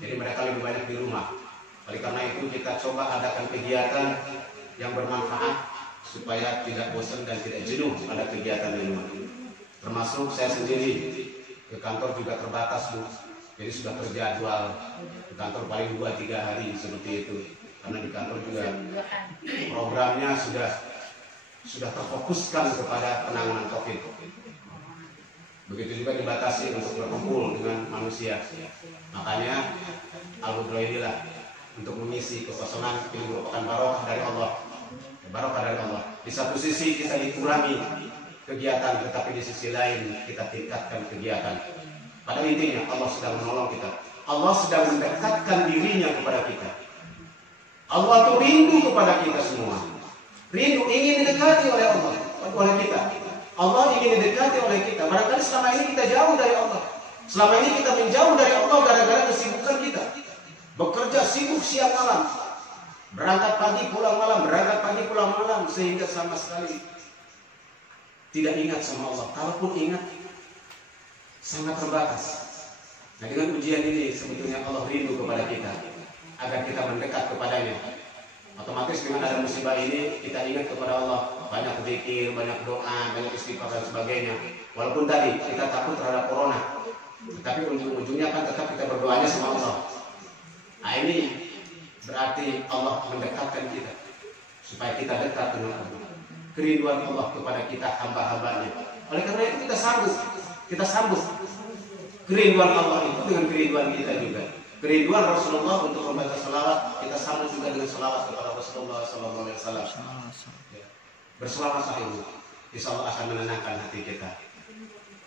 Jadi mereka lebih banyak di rumah. Oleh karena itu kita coba adakan kegiatan yang bermanfaat supaya tidak bosan dan tidak jenuh pada kegiatan di rumah. Termasuk saya sendiri ke kantor juga terbatas, Bu. Jadi sudah terjadwal ke kantor paling 2-3 hari seperti itu. Karena di kantor juga programnya sudah terfokuskan kepada penanganan COVID. Begitu juga dibatasi untuk berkumpul dengan manusia. Makanya Al-Hudro inilah untuk mengisi kekosongan ini merupakan barokah dari Allah. Barokah dari Allah. Di satu sisi kita dikurangi kegiatan, tetapi di sisi lain kita tingkatkan kegiatan. Pada intinya Allah sedang menolong kita. Allah sedang mendekatkan dirinya kepada kita. Allah itu rindu kepada kita semua. Rindu ingin didekati oleh Allah, oleh kita. Allah ingin didekati oleh kita. Barangkali selama ini kita jauh dari Allah. Selama ini kita menjauh dari Allah gara-gara kesibukan kita. Bekerja sibuk siang malam. Berangkat pagi pulang malam, berangkat pagi pulang malam, sehingga sama sekali tidak ingat sama Allah. Kalaupun ingat, sangat terbatas. Nah, dengan ujian ini sebetulnya Allah rindu kepada kita agar kita mendekat kepadanya. Otomatis dengan ada musibah ini kita ingat kepada Allah, banyak zikir, banyak doa, banyak istighfar dan sebagainya. Walaupun tadi kita takut terhadap corona, tapi ujung-ujungnya kan tetap kita berdoanya sama Allah. Nah, ini berarti Allah mendekatkan kita supaya kita dekat dengan Allah. Kerinduan Allah kepada kita hamba-hambanya. Oleh karena itu kita sambut kerinduan Allah itu dengan kerinduan kita juga. Kerinduan Rasulullah untuk membaca salawat, kita sambut juga dengan salawat kepada Rasulullah SAW. Berselawatlah ini, insya Allah akan menenangkan hati kita.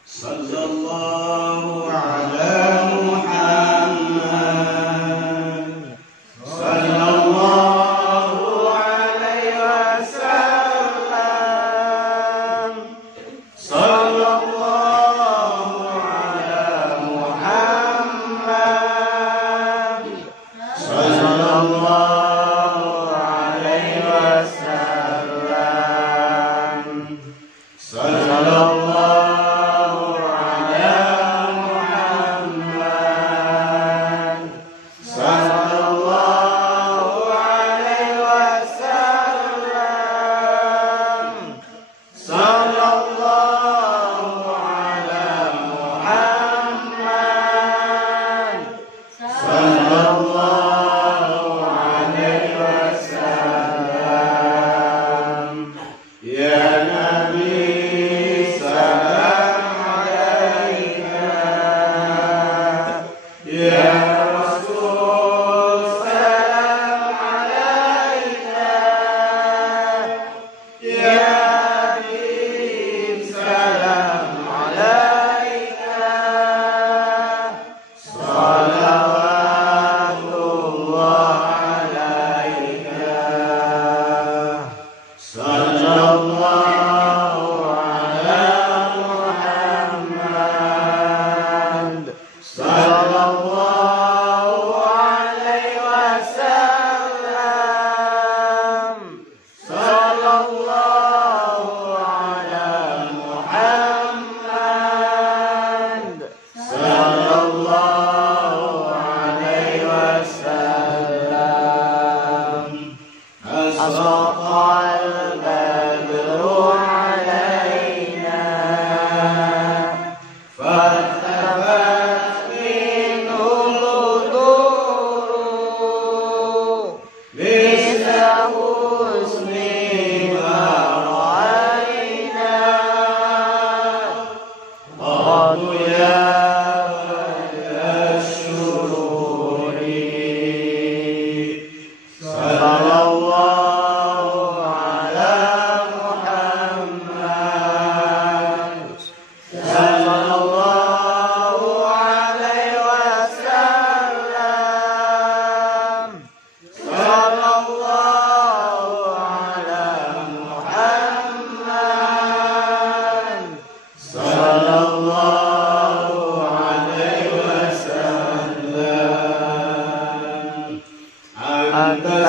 Sallallahu ala Muhammad, sallallahu alaihi wasallam, sallallahu ala Muhammad, sallallahu alaihi wasallam, sallallahu sallallahu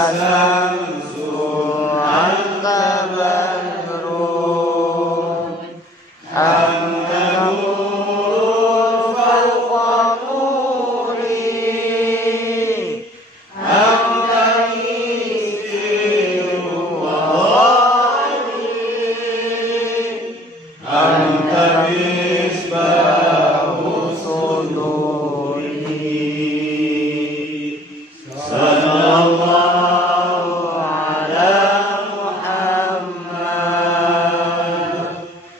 شمس أنت بدر أنت نور فوق نوري أنت ميسر وغالي أنت مصباح صنوعي صلى الله على محمد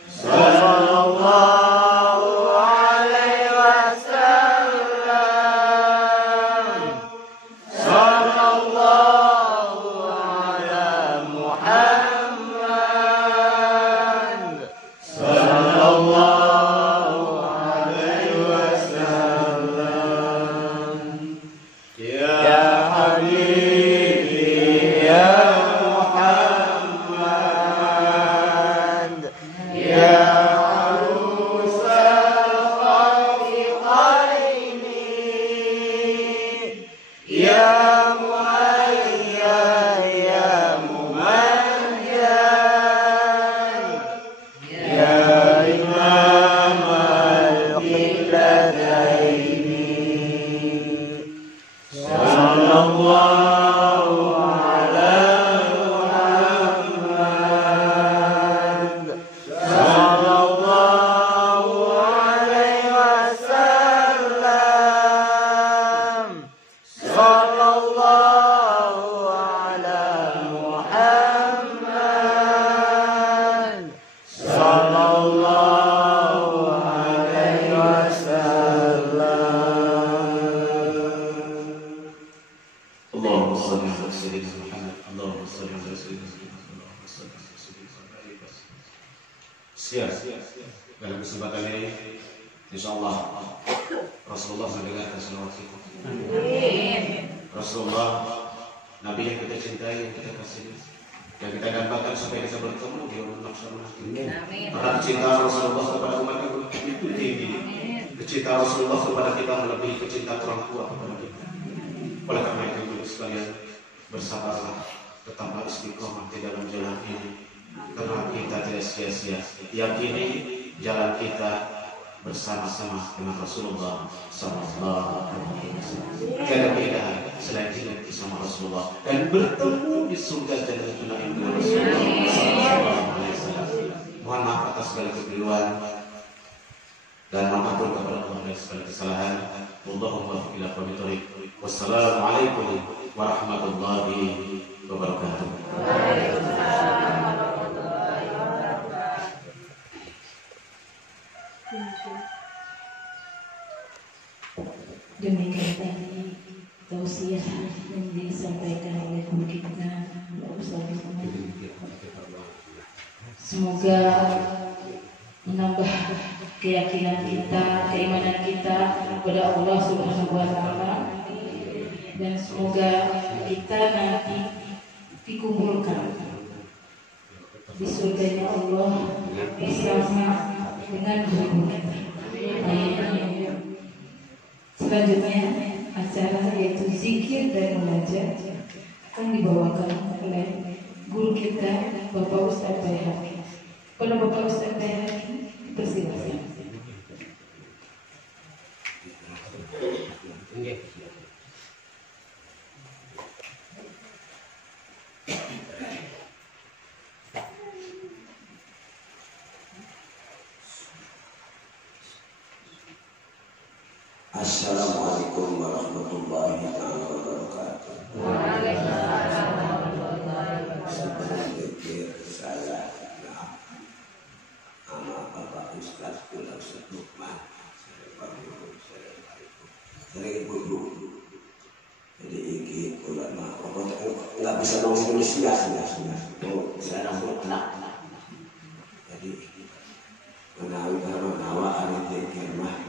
صلى الله عليه وسلم صلى الله على محمد صلى الله عليه وسلم يا حبيبي يا محمد يا عروس الخالقين يا مهيا يا مميز يا إمام القبلتين صلى الله على محمد صلى الله عليه وسلم صلى الله على محمد صلى الله عليه وسلم اللهم صل على سيدنا محمد اللهم صل على سيدنا محمد اللهم صل على سيدنا محمد. Siap. Dalam kesempatan ini insyaallah Rasulullah mendengarkan salawat kita. Rasulullah Nabi yang kita cintai, yang kita kasihi, yang kita dambakan sampai kita bertemu di yaumul mahsyar nanti. Maka kecintaan Rasulullah kepada umat itu tinggi. Kecintaan Rasulullah kepada kita melebihi kecintaan orang tua kepada kita. Oleh karena itu sekalian bersabarlah, tetaplah istiqomah di dalam jalan ini, karena kita tidak sia-sia. Yakini jalan kita bersama-sama dengan Rasulullah Sallallahu Alaihi Wasallam. Tiada beda selain dengan bersama Rasulullah dan bertemu di surga Jannatul Na'im dengan Rasulullah Sallallahu Alaihi Wasallam. Mohon maaf atas segala kekeliruan dan mengatur kepada Allah dari segala kesalahan. Wallahumma ila qawmi. Wassalamualaikum warahmatullahi wabarakatuh. Demikian tadi tausiah yang disampaikan oleh guru kita Ustaz Muhammad. Semoga menambah keyakinan kita, keimanan kita kepada Allah Subhanahu wa taala, dan semoga kita nanti dikumpulkan di surganya Allah bersama dengan guru kita. Selanjutnya acara yaitu zikir dan munajat akan dibawakan oleh guru kita Bapak Ustaz Bayhaqi. Pada Bapak Ustaz Bayhaqi, persilakan. Assalamualaikum warahmatullahi wabarakatuh. Waalaikumsalam warahmatullahi wabarakatuh. Sebelum zikir saya nama Bapak Ustaz Pulau Sedukman, dari ibu. Jadi ini ulama, nggak bisa ngomong Indonesia saya rambut anak. Jadi menawi karena nawa hari zikir mah.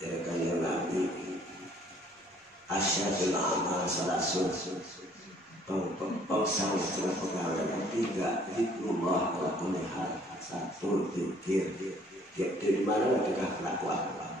Dari kalian Nabi asyadul amal salasun pengsang setelah pegawai tiga zikrullah ala kulli hal. Satu zikir dari mana ketika laku apa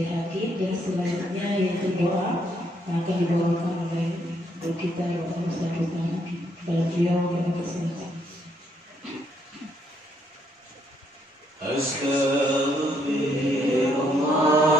Hakim, dan selanjutnya yaitu doa yang akan dibawakan oleh guru kita Bapak Ustaz Rukman. Kepada beliau kami persilakan. Astaghfirullah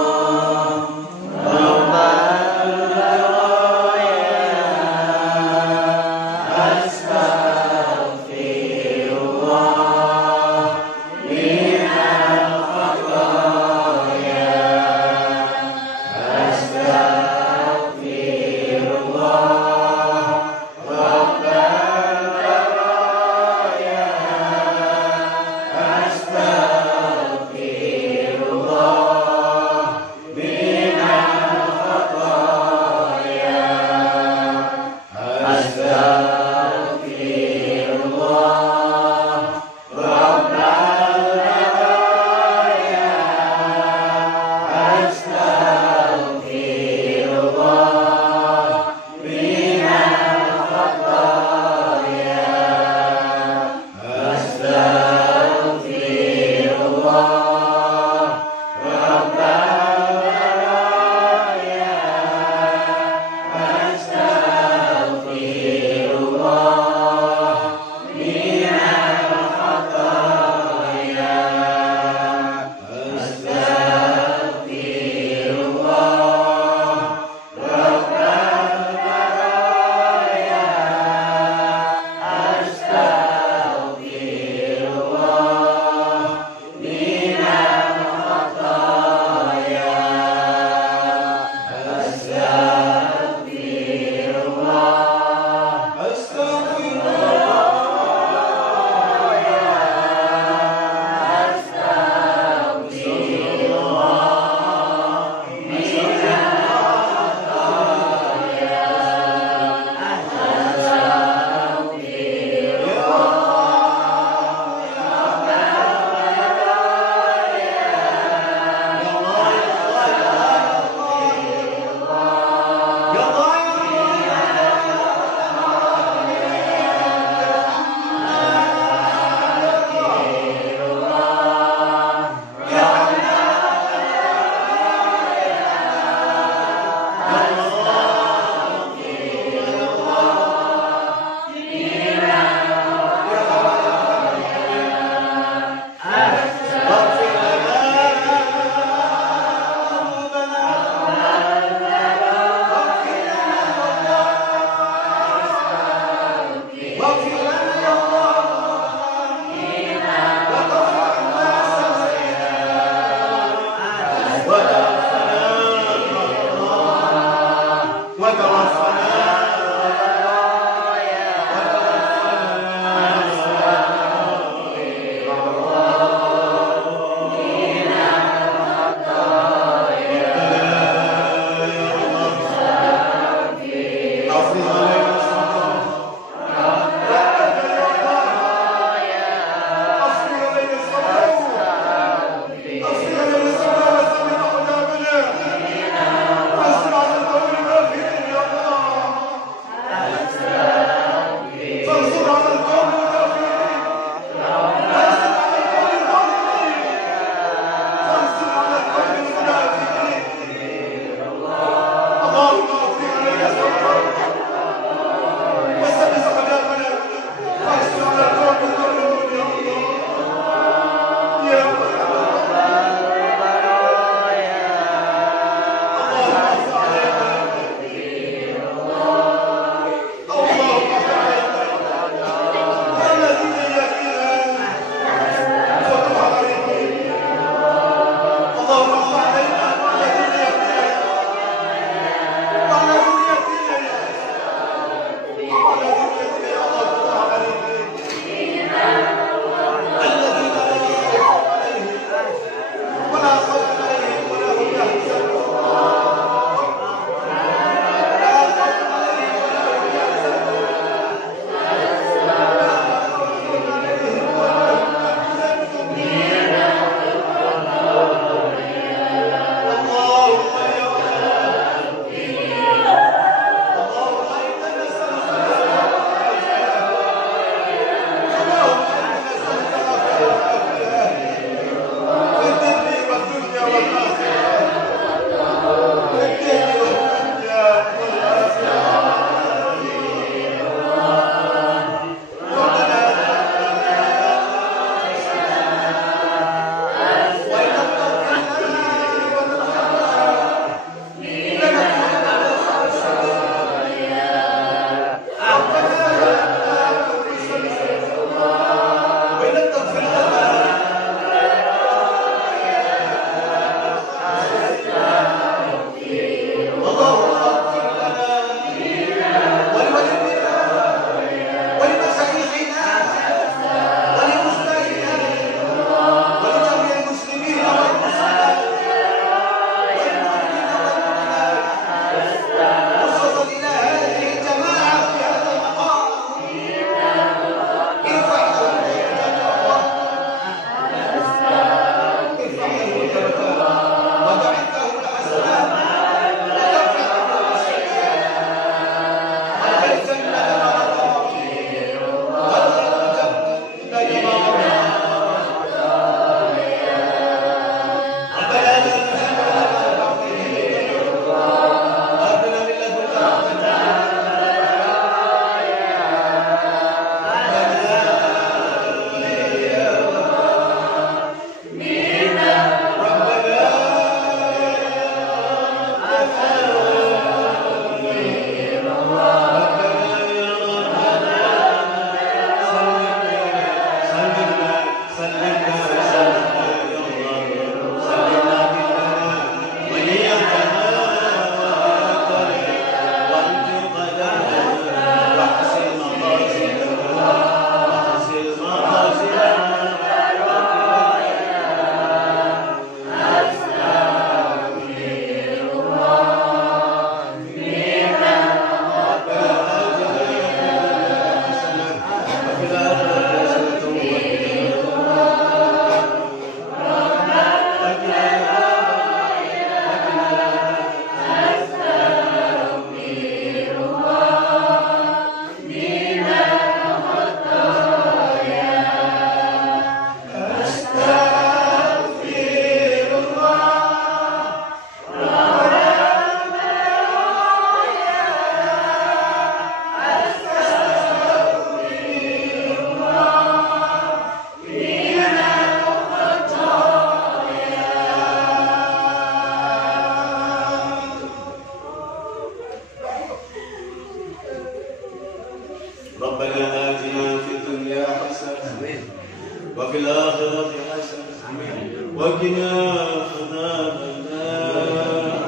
وقنا عذاب النار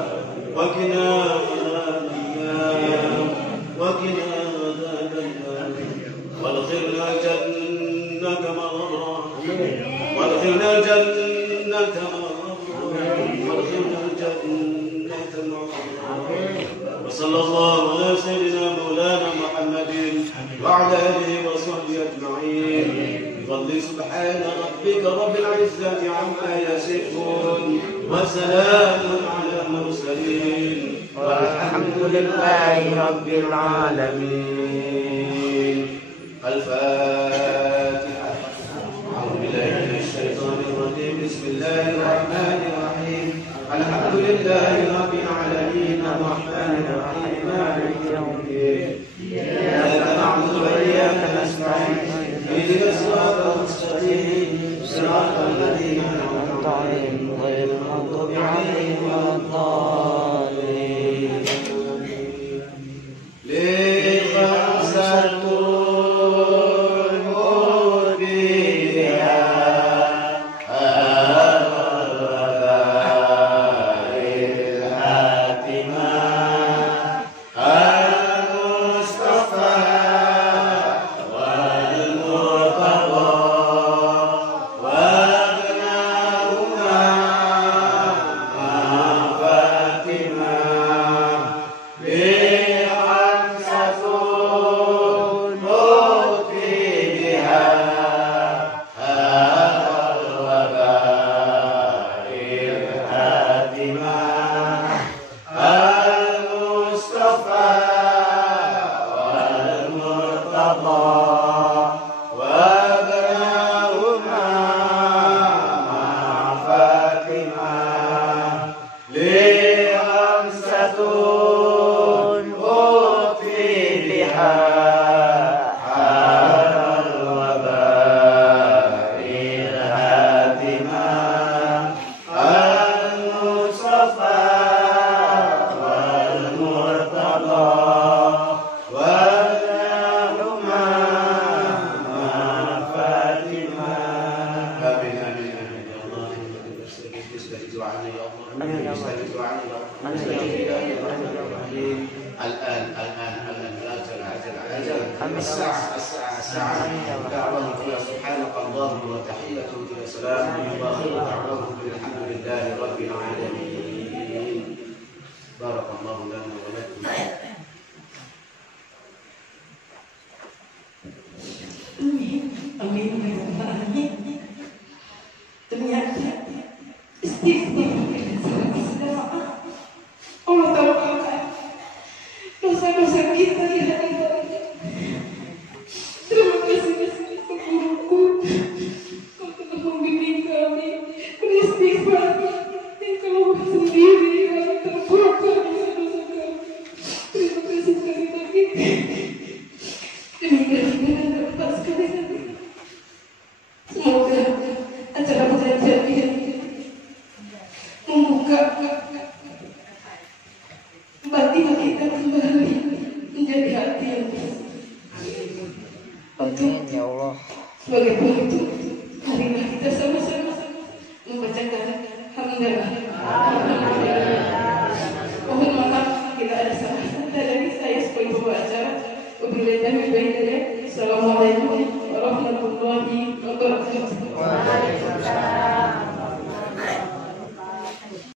وقنا عذاب النار وقنا عذاب النار وادخلنا جنة مع الأبرار وادخلنا جنة مع الأبرار وادخلنا جنة مع الأبرار وصلى الله على سيدنا مولانا محمد وعلى آله وصحبه أجمعين بفضل سبحان ربك رب العزة عما يصفون وسلام على المرسلين والحمد لله رب العالمين. الفاتحة. أعوذ بالله من الشيطان الرجيم. بسم الله الرحمن الرحيم. الحمد لله رب العالمين الرحمن الرحيم مالك يوم الدين. إياك نعبد وإياك نستعين. اهدنا الصراط المستقيم صراط الذين أنعمت عليهم غير المغضوب عليهم ولا الضالين. Assalamualaikum warahmatullahi wabarakatuh.